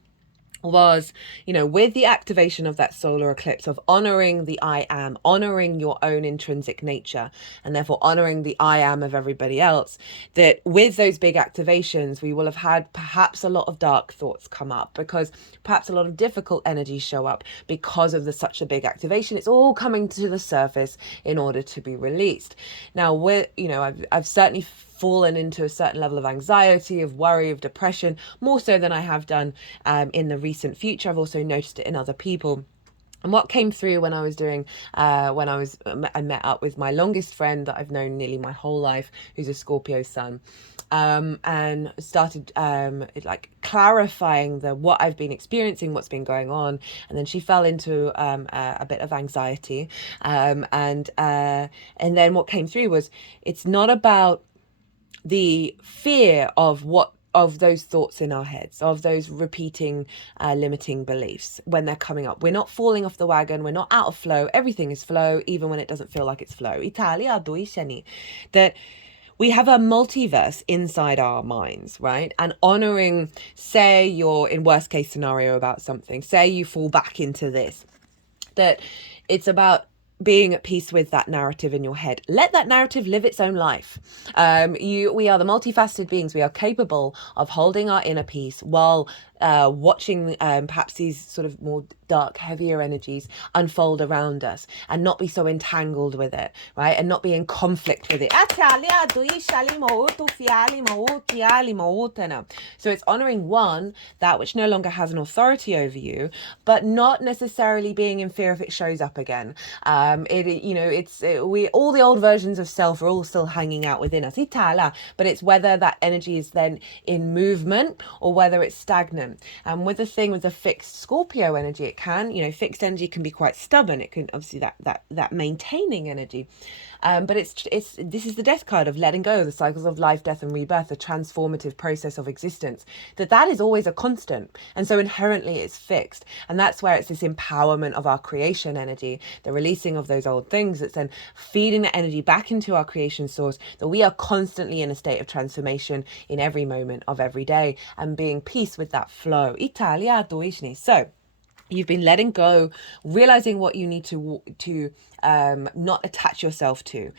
was, you know, with the activation of that solar eclipse, of honoring the I am, honoring your own intrinsic nature, and therefore honoring the I am of everybody else, that with those big activations, we will have had perhaps a lot of dark thoughts come up, because perhaps a lot of difficult energies show up because of such a big activation. It's all coming to the surface in order to be released. Now, I've certainly fallen into a certain level of anxiety, of worry, of depression, more so than I have done in the recent future. I've also noticed it in other people. And what came through when I was I met up with my longest friend that I've known nearly my whole life, who's a Scorpio Sun, and started clarifying what I've been experiencing, what's been going on. And then she fell into a bit of anxiety, and then what came through was, it's not about the fear of those thoughts in our heads, of those repeating limiting beliefs when they're coming up. We're not falling off the wagon. We're not out of flow. Everything is flow, even when it doesn't feel like it's flow. That we have a multiverse inside our minds, right? And honoring, say you're in worst case scenario about something, say you fall back into this, that it's about being at peace with that narrative in your head. Let that narrative live its own life. We are the multifaceted beings. We are capable of holding our inner peace while watching perhaps these sort of more dark, heavier energies unfold around us, and not be so entangled with it, right? And not be in conflict with it. So it's honoring that which no longer has an authority over you, but not necessarily being in fear if it shows up again. All the old versions of self are all still hanging out within us. But it's whether that energy is then in movement or whether it's stagnant. And with the fixed Scorpio energy, it can, fixed energy can be quite stubborn. It can obviously that maintaining energy. But this is the death card of letting go, the cycles of life, death, and rebirth, the transformative process of existence. That is always a constant, and so inherently it's fixed. And that's where it's this empowerment of our creation energy, the releasing of those old things, that's then feeding the energy back into our creation source, that we are constantly in a state of transformation in every moment of every day, and being peace with that flow. Italia doishni. So you've been letting go, realizing what you need to not attach yourself to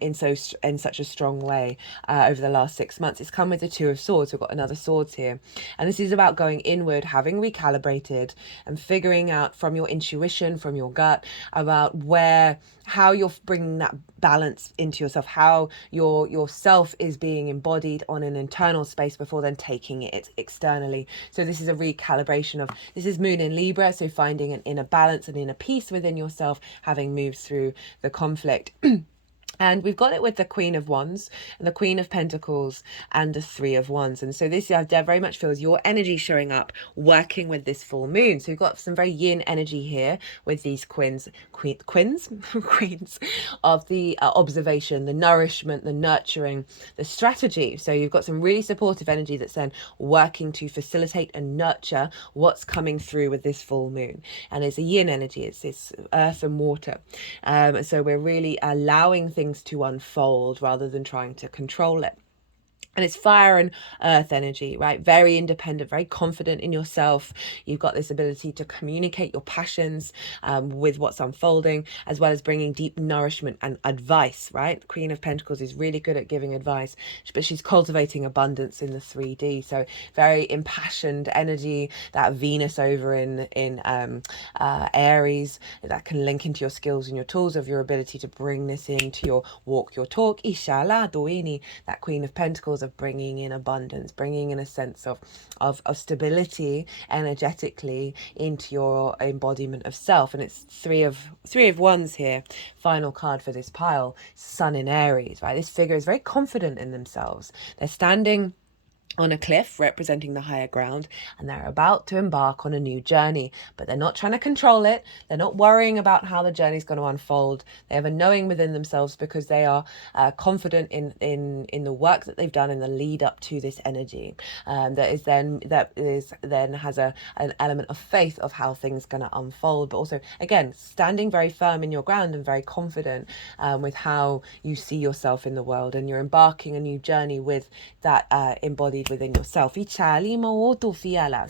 in such a strong way over the last 6 months. It's come with the Two of Swords. We've got another Swords here, and this is about going inward, having recalibrated, and figuring out from your intuition, from your gut, about how you're bringing that balance into yourself, how yourself is being embodied on an internal space before then taking it externally. So this is a recalibration this is Moon in Libra, so finding an inner balance and inner peace within yourself, having moved through the conflict. And we've got it with the Queen of Wands and the Queen of Pentacles and the Three of Wands. And so this very much feels your energy showing up, working with this full moon. So we've got some very yin energy here with these queens of the observation, the nourishment, the nurturing, the strategy. So you've got some really supportive energy that's then working to facilitate and nurture what's coming through with this full moon. And it's a yin energy, it's earth and water. So we're really allowing things to unfold rather than trying to control it. And it's fire and earth energy, right? Very independent, very confident in yourself. You've got this ability to communicate your passions with what's unfolding, as well as bringing deep nourishment and advice, right? Queen of Pentacles is really good at giving advice, but she's cultivating abundance in the 3D. So very impassioned energy, that Venus over in Aries, that can link into your skills and your tools of your ability to bring this into your walk, your talk. Ishala Doini, that Queen of Pentacles, of bringing in abundance, bringing in a sense of stability energetically into your embodiment of self. And it's three of Wands here, final card for this pile, Sun in Aries, right? This figure is very confident in themselves. They're standing on a cliff representing the higher ground, and they're about to embark on a new journey, but they're not trying to control it. They're not worrying about how the journey is going to unfold. They have a knowing within themselves because they are confident in the work that they've done in the lead up to this energy. That is then has an element of faith of how things are going to unfold, but also again standing very firm in your ground and very confident with how you see yourself in the world, and you're embarking a new journey with that embodied within yourself.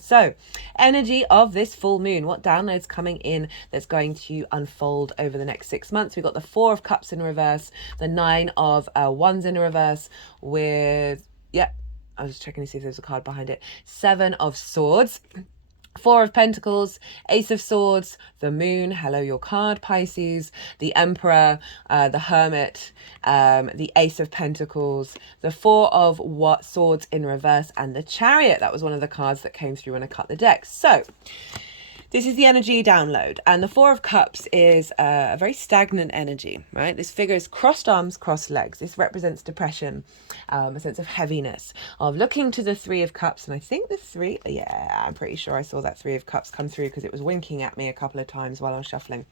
So energy of this full moon, what downloads coming in that's going to unfold over the next 6 months. We've got the Four of Cups in reverse, the Nine of Wands in reverse, with I was just checking to see if there's a card behind it, Seven of Swords, Four of Pentacles, Ace of Swords, the Moon, hello your card, Pisces, the Emperor, the Hermit, the Ace of Pentacles, the Four of Swords in reverse, and the Chariot. That was one of the cards that came through when I cut the deck. So this is the energy download, and the Four of Cups is a very stagnant energy, right? This figure is crossed arms, crossed legs. This represents depression, a sense of heaviness, of looking to the Three of Cups. And I think I'm pretty sure I saw that Three of Cups come through because it was winking at me a couple of times while I was shuffling.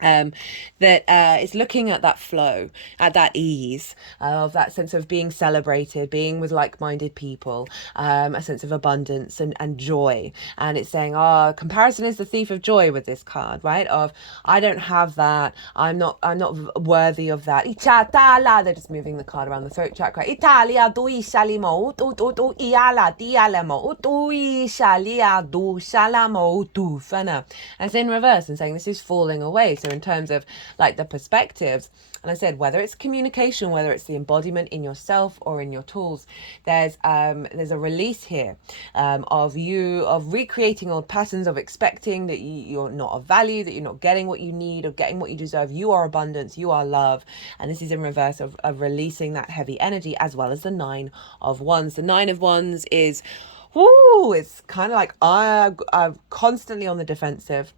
It's looking at that flow, at that ease, of that sense of being celebrated, being with like-minded people, a sense of abundance and joy. And it's saying, comparison is the thief of joy with this card, right? Of, I don't have that, I'm not worthy of that. They're just moving the card around the throat chakra. Italia do shalimo tu iala dialemo tu shalia do shalamo tu fana. And it's in reverse and saying this is falling away. So in terms of like the perspectives, and I said whether it's communication, whether it's the embodiment in yourself or in your tools, there's a release here of recreating old patterns of expecting that you're not of value, that you're not getting what you need or getting what you deserve. You are abundance, you are love, and this is in reverse of releasing that heavy energy, as well as the Nine of Wands. The Nine of Wands is, it's kind of like I'm constantly on the defensive.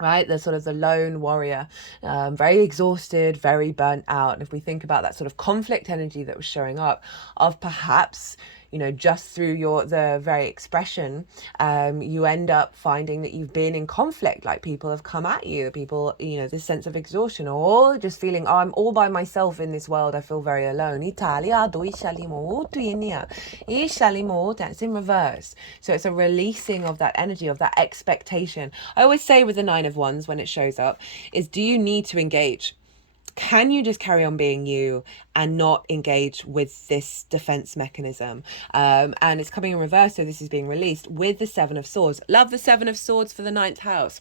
Right, the sort of the lone warrior, very exhausted, very burnt out. And if we think about that sort of conflict energy that was showing up, of perhaps you know, just through the very expression, you end up finding that you've been in conflict, like people have come at you, people, you know, this sense of exhaustion, or just feeling, oh, I'm all by myself in this world, I feel very alone. Italia, it's in reverse. So it's a releasing of that energy, of that expectation. I always say with the Nine of Wands when it shows up is, do you need to engage? Can you just carry on being you and not engage with this defense mechanism? And it's coming in reverse, so this is being released with the Seven of Swords. Love the Seven of Swords for the 9th house.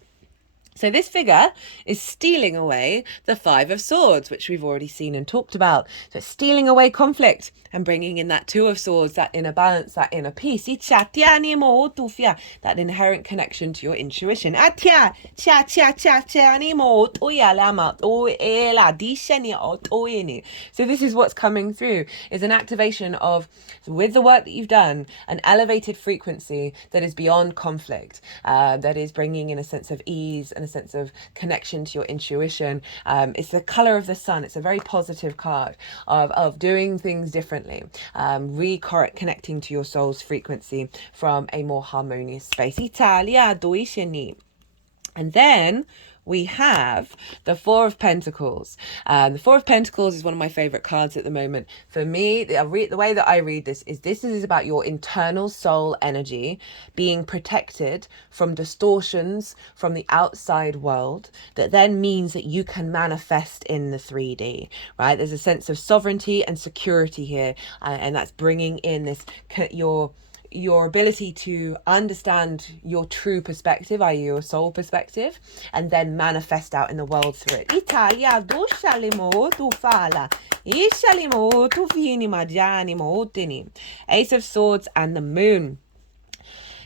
So this figure is stealing away the Five of Swords, which we've already seen and talked about. So it's stealing away conflict and bringing in that Two of Swords, that inner balance, that inner peace. That inherent connection to your intuition. So this is what's coming through, is an activation of, with the work that you've done, an elevated frequency that is beyond conflict, that is bringing in a sense of ease and a sense of connection to your intuition. It's the color of the sun. It's a very positive card of doing things differently, reconnecting to your soul's frequency from a more harmonious space. Italia, and then we have the Four of Pentacles. The Four of Pentacles is one of my favorite cards at the moment. For me, the way that I read this is about your internal soul energy being protected from distortions from the outside world, that then means that you can manifest in the 3D, right? There's a sense of sovereignty and security here, and that's bringing in this, your ability to understand your true perspective, i.e. your soul perspective, and then manifest out in the world through it. Italia, Ace of Swords and the Moon.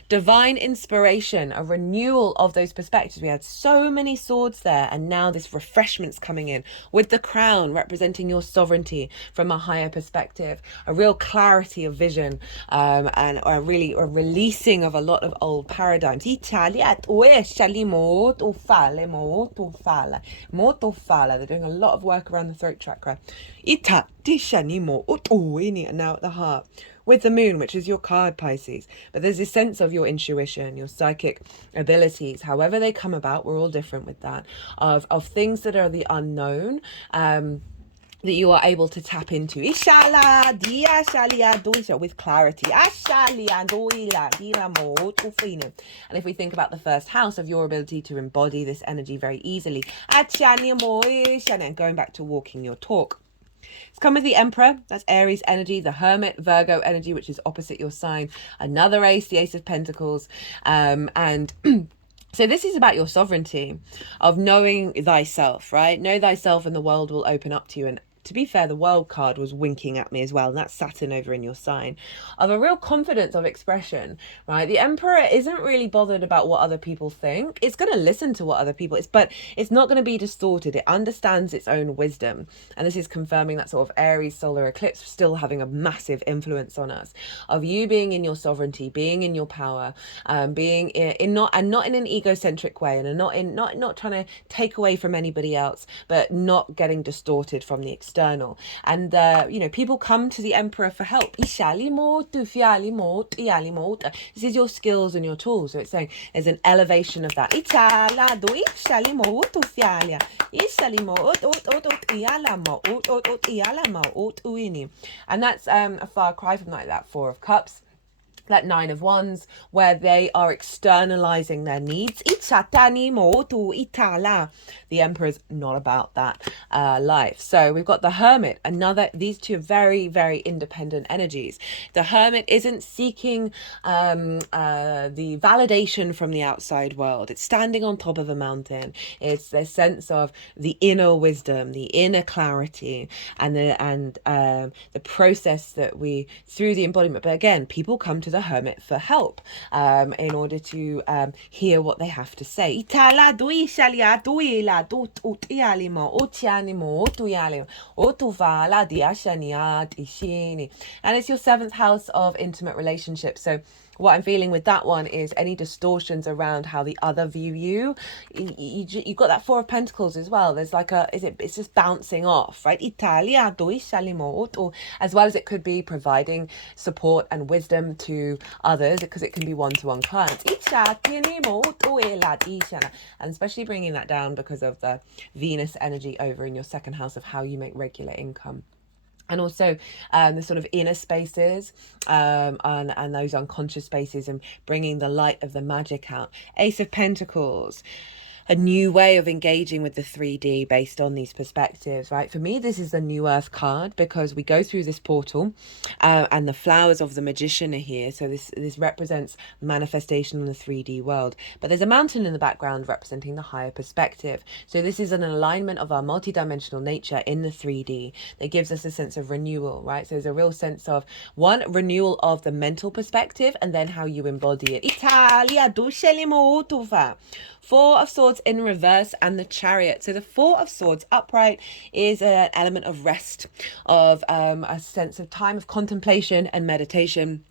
Divine inspiration, a renewal of those perspectives. We had so many swords there, and now this refreshment's coming in with the crown representing your sovereignty from a higher perspective, a real clarity of vision, and a releasing of a lot of old paradigms. They're doing a lot of work around the throat chakra. Now at the heart, with the moon, which is your card, Pisces. But there's this sense of your intuition, your psychic abilities, however they come about, we're all different with that, of things that are the unknown, that you are able to tap into with clarity. And if we think about the first house of your ability to embody this energy very easily, and going back to walking your talk, it's come with the Emperor, that's Aries energy, the Hermit, Virgo energy, which is opposite your sign, another Ace, the Ace of Pentacles, and so this is about your sovereignty, of knowing thyself, right? Know thyself and the world will open up to you. And to be fair, the World card was winking at me as well, and that's Saturn over in your sign, of a real confidence of expression, right? The Emperor isn't really bothered about what other people think. It's going to listen to what other people, but it's not going to be distorted. It understands its own wisdom, and this is confirming that sort of Aries solar eclipse still having a massive influence on us, of you being in your sovereignty, being in your power, being not in an egocentric way, and not trying to take away from anybody else, but not getting distorted from the external. And people come to the Emperor for help. This is your skills and your tools. So it's saying there's an elevation of that. And that's a far cry from like that Four of Cups, that Nine of Wands, where they are externalizing their needs. The Emperor's not about that life. So we've got the Hermit, these two very, very independent energies. The Hermit isn't seeking the validation from the outside world. It's standing on top of a mountain. It's the sense of the inner wisdom, the inner clarity, and the process that we, through the embodiment. But again, people come to the Hermit for help, in order to hear what they have to say. And it's your 7th house of intimate relationships. So what I'm feeling with that one is any distortions around how the other view you. You've got that Four of Pentacles as well. There's like it's just bouncing off, right? Italia, or as well as it could be providing support and wisdom to others, because it can be one-to-one clients. And especially bringing that down because of the Venus energy over in your second house of how you make regular income. And also the sort of inner spaces and those unconscious spaces, and bringing the light of the magic out. Ace of Pentacles, a new way of engaging with the 3D based on these perspectives, right? For me, this is the New Earth card because we go through this portal and the flowers of the magician are here. So this represents manifestation in the 3D world. But there's a mountain in the background representing the higher perspective. So this is an alignment of our multidimensional nature in the 3D that gives us a sense of renewal, right? So there's a real sense of, one, renewal of the mental perspective, and then how you embody it. Italia, Four of Swords in reverse and the Chariot. So the Four of Swords upright is an element of rest, of a sense of time of contemplation and meditation,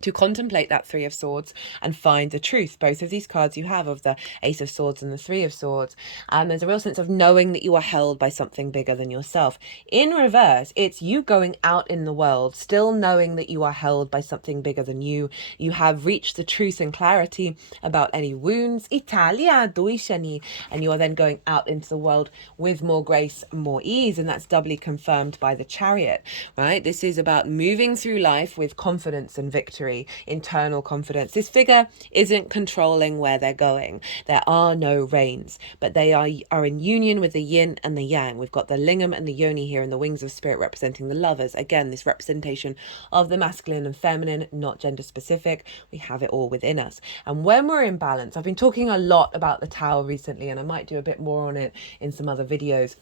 to contemplate that Three of Swords and find the truth. Both of these cards you have, of the Ace of Swords and the Three of Swords. There's a real sense of knowing that you are held by something bigger than yourself. In reverse, it's you going out in the world, still knowing that you are held by something bigger than you. You have reached the truth and clarity about any wounds. Italia, and you are then going out into the world with more grace, more ease. And that's doubly confirmed by the Chariot, right? This is about moving through life with confidence and victory. Internal confidence. This figure isn't controlling where they're going. There are no reins, but they are in union with the yin and the yang. We've got the lingam and the yoni here, and the wings of spirit representing the lovers. Again, this representation of the masculine and feminine, not gender specific. We have it all within us. And when we're in balance, I've been talking a lot about the Tower recently, and I might do a bit more on it in some other videos,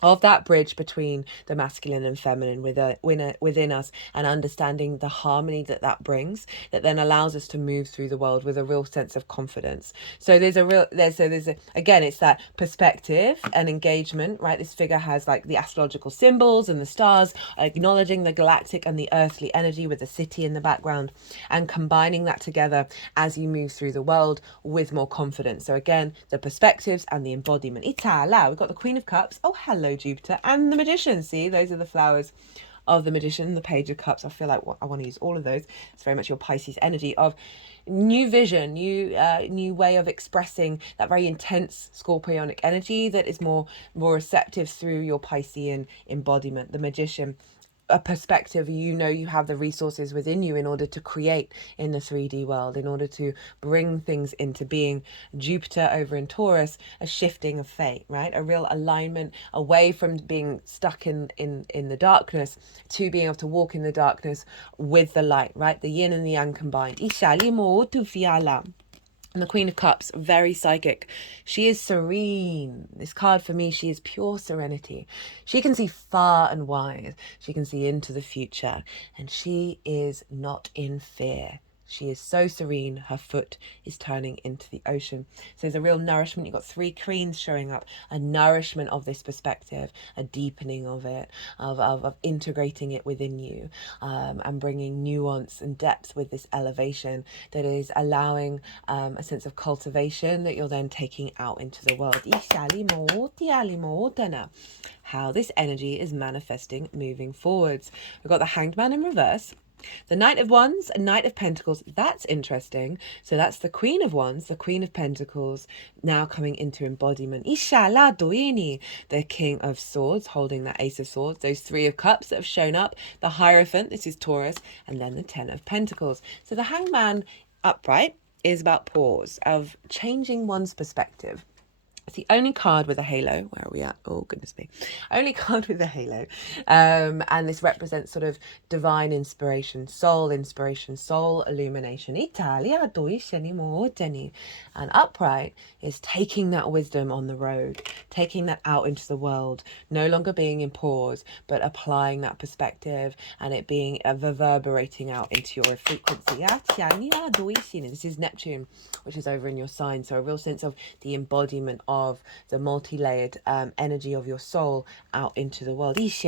of that bridge between the masculine and feminine within us, and understanding the harmony that brings, that then allows us to move through the world with a real sense of confidence. So again, it's that perspective and engagement, right? This figure has like the astrological symbols and the stars, acknowledging the galactic and the earthly energy with the city in the background, and combining that together as you move through the world with more confidence. So again, the perspectives and the embodiment. Itala, we've got the Queen of Cups. Oh, hello, Jupiter, and the Magician. See, those are the flowers of the Magician, the Page of Cups. I feel like I want to use all of those. It's very much your Pisces energy of new vision, new way of expressing that very intense Scorpionic energy that is more receptive through your Piscean embodiment. The Magician, a perspective, you have the resources within you in order to create in the 3D world, in order to bring things into being. Jupiter over in Taurus, a shifting of fate, right? A real alignment away from being stuck in the darkness to being able to walk in the darkness with the light, right? The yin and the yang combined. And the Queen of Cups, very psychic. She is serene. This card for me, she is pure serenity. She can see far and wide. She can see into the future. And she is not in fear. She is so serene, her foot is turning into the ocean. So there's a real nourishment. You've got three queens showing up, a nourishment of this perspective, a deepening of it, of integrating it within you, and bringing nuance and depth with this elevation that is allowing a sense of cultivation that you're then taking out into the world. How this energy is manifesting moving forwards. We've got the Hanged Man in reverse. The Knight of Wands and Knight of Pentacles, that's interesting. So that's the Queen of Wands, the Queen of Pentacles, now coming into embodiment. Ishala Doini, the King of Swords, holding that Ace of Swords. Those Three of Cups that have shown up. The Hierophant, this is Taurus, and then the Ten of Pentacles. So the Hanged Man upright is about pause, of changing one's perspective. It's the only card with a halo. Where are we at? Oh, goodness me. Only card with a halo. And this represents sort of divine inspiration, soul illumination. Italia, and upright is taking that wisdom on the road, taking that out into the world, no longer being in pause, but applying that perspective and it being reverberating out into your frequency. This is Neptune, which is over in your sign. So a real sense of the embodiment of of the multi-layered energy of your soul out into the world. With,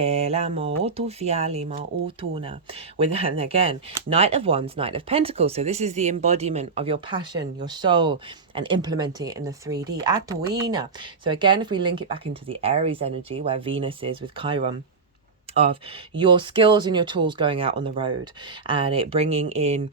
and again, Knight of Wands, Knight of Pentacles. So this is the embodiment of your passion, your soul, and implementing it in the 3D. Atuina. So again, if we link it back into the Aries energy, where Venus is with Chiron, of your skills and your tools going out on the road, and it bringing in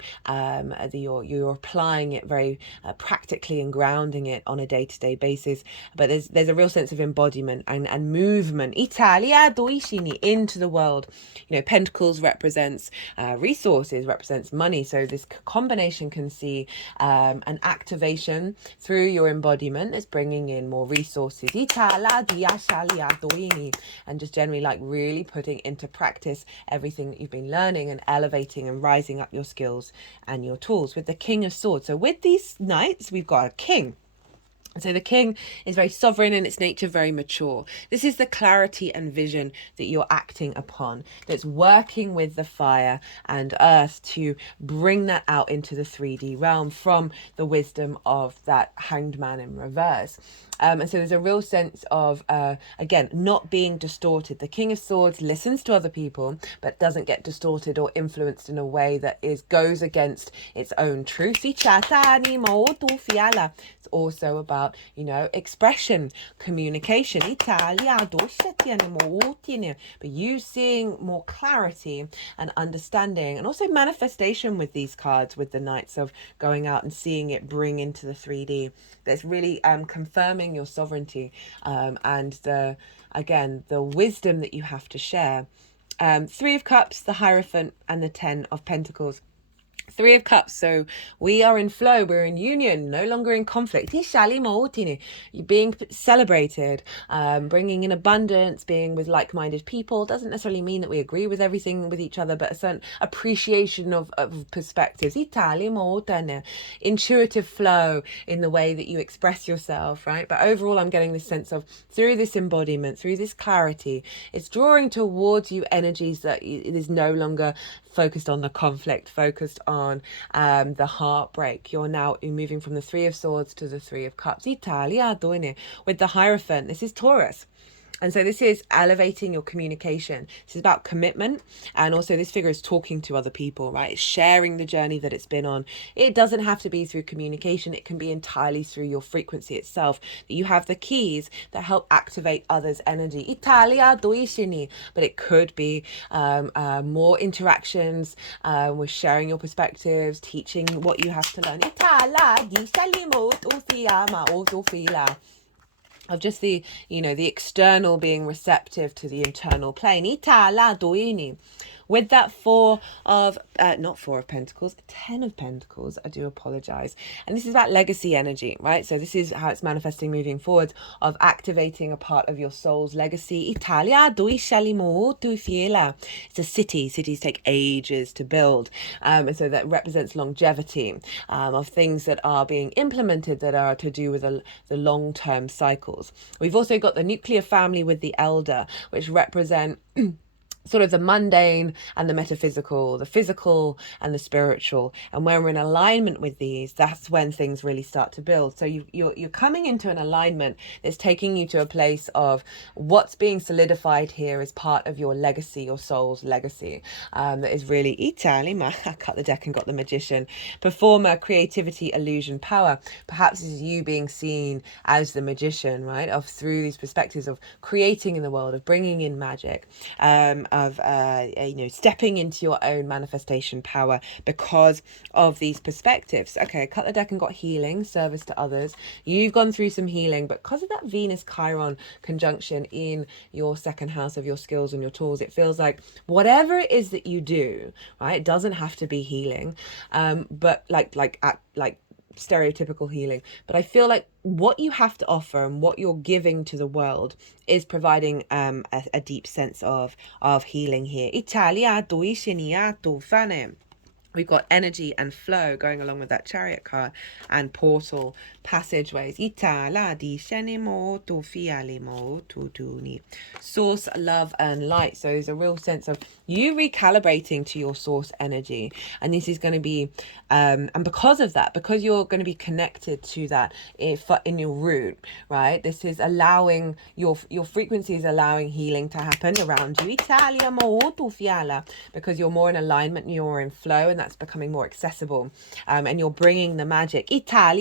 you're applying it very practically and grounding it on a day-to-day basis. But there's a real sense of embodiment and movement Italia doishini into the world. You know, Pentacles represents resources, represents money, so this combination can see an activation through your embodiment as bringing in more resources Italia diashalia doini, and just generally like really putting into practice everything that you've been learning and elevating and rising up your skills and your tools with the King of Swords. So with these knights, we've got a king. So the king is very sovereign in its nature, very mature. This is the clarity and vision that you're acting upon, that's working with the fire and earth to bring that out into the 3D realm from the wisdom of that Hanged Man in reverse. And so there's a real sense of, again, not being distorted. The King of Swords listens to other people, but doesn't get distorted or influenced in a way that goes against its own truth. It's also about, you know, expression, communication. But you seeing more clarity and understanding, and also manifestation with these cards, with the Knights, of going out and seeing it bring into the 3D. That's really confirming your sovereignty and the wisdom that you have to share. 3 of Cups, the Hierophant, and the 10 of Pentacles. 3 of Cups, so we are in flow, we're in union, no longer in conflict. You're being celebrated, bringing in abundance, being with like-minded people. Doesn't necessarily mean that we agree with everything with each other, but a certain appreciation of perspectives. Intuitive flow in the way that you express yourself, right? But overall, I'm getting this sense of, through this embodiment, through this clarity, it's drawing towards you energies that it is no longer focused on the conflict, focused on the heartbreak. You're moving from the 3 of Swords to the 3 of Cups. Italia doing it with the Hierophant. This is Taurus. And so this is elevating your communication. This is about commitment. And also this figure is talking to other people, right? It's sharing the journey that it's been on. It doesn't have to be through communication. It can be entirely through your frequency itself. That you have the keys that help activate others' energy. Italia doishini. But it could be more interactions with sharing your perspectives, teaching what you have to learn. Italia dishalimo utiyama utufila. Of just the, you know, the external being receptive to the internal plane. Itala doini. With that 4 of, not 4 of Pentacles, 10 of Pentacles, I do apologize. And this is that legacy energy, right? So this is how it's manifesting moving forward, of activating a part of your soul's legacy. Italia doishalimu tu fiela. It's a city. Cities take ages to build. And so that represents longevity of things that are being implemented that are to do with the long-term cycles. We've also got the nuclear family with the elder, which represent sort of the mundane and the metaphysical, the physical and the spiritual. And when we're in alignment with these, that's when things really start to build. So you're coming into an alignment that's taking you to a place of what's being solidified here as part of your legacy, your soul's legacy. That is really Italy. I cut the deck and got the Magician. Performer, creativity, illusion, power. Perhaps this is you being seen as the magician, right? Of through these perspectives of creating in the world, of bringing in magic, of stepping into your own manifestation power because of these perspectives. Okay, cut the deck and got healing, service to others. You've gone through some healing, but because of that Venus Chiron conjunction in your second house of your skills and your tools, it feels like whatever it is that you do, right, it doesn't have to be healing, but like stereotypical healing, but I feel like what you have to offer and what you're giving to the world is providing a deep sense of healing here. Italia doishiniato fane. We've got energy and flow going along with that Chariot card, and portal passageways. Source, love, and light. So there's a real sense of you recalibrating to your source energy. And this is going to be, and because of that, because you're going to be connected to that in your root, right? This is allowing your frequency is allowing healing to happen around you. Because you're more in alignment and you're in flow, and that's becoming more accessible, and you're bringing the magic. Cut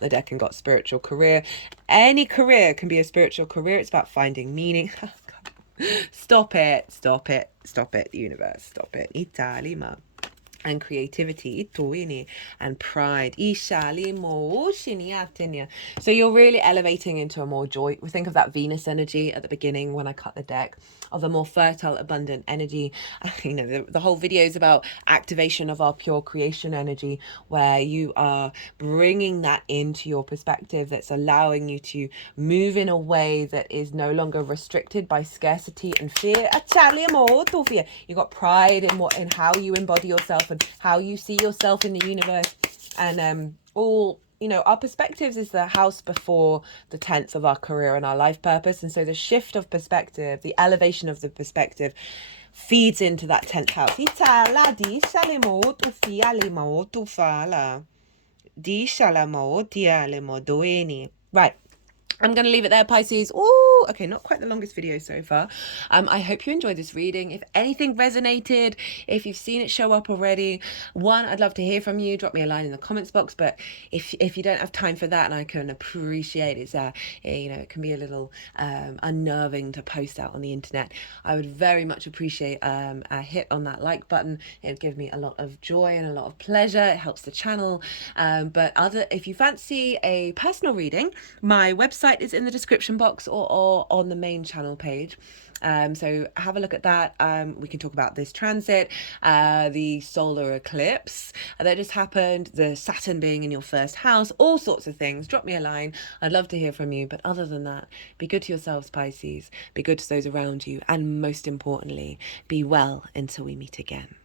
the deck and got spiritual career. Any career can be a spiritual career. It's about finding meaning. Stop it, universe, stop it. Italima. And creativity, and pride. So you're really elevating into a more joy. We think of that Venus energy at the beginning when I cut the deck, of a more fertile, abundant energy. You know, the whole video is about activation of our pure creation energy, where you are bringing that into your perspective, that's allowing you to move in a way that is no longer restricted by scarcity and fear. You got pride in how you embody yourself and how you see yourself in the universe, and our perspectives is the house before the 10th of our career and our life purpose. And so the shift of perspective, the elevation of the perspective, feeds into that 10th house. Right. I'm going to leave it there, Pisces. Oh, okay, not quite the longest video so far. I hope you enjoyed this reading. If anything resonated, if you've seen it show up already, I'd love to hear from you. Drop me a line in the comments box. But if you don't have time for that, and I can appreciate it can be a little unnerving to post out on the internet, I would very much appreciate a hit on that like button. It would give me a lot of joy and a lot of pleasure. It helps the channel. But if you fancy a personal reading, my website is in the description box or on the main channel page. So have a look at that. We can talk about this transit, the solar eclipse that just happened, the Saturn being in your first house, all sorts of things. Drop me a line. I'd love to hear from you. But other than that, be good to yourselves, Pisces. Be good to those around you. And most importantly, be well until we meet again.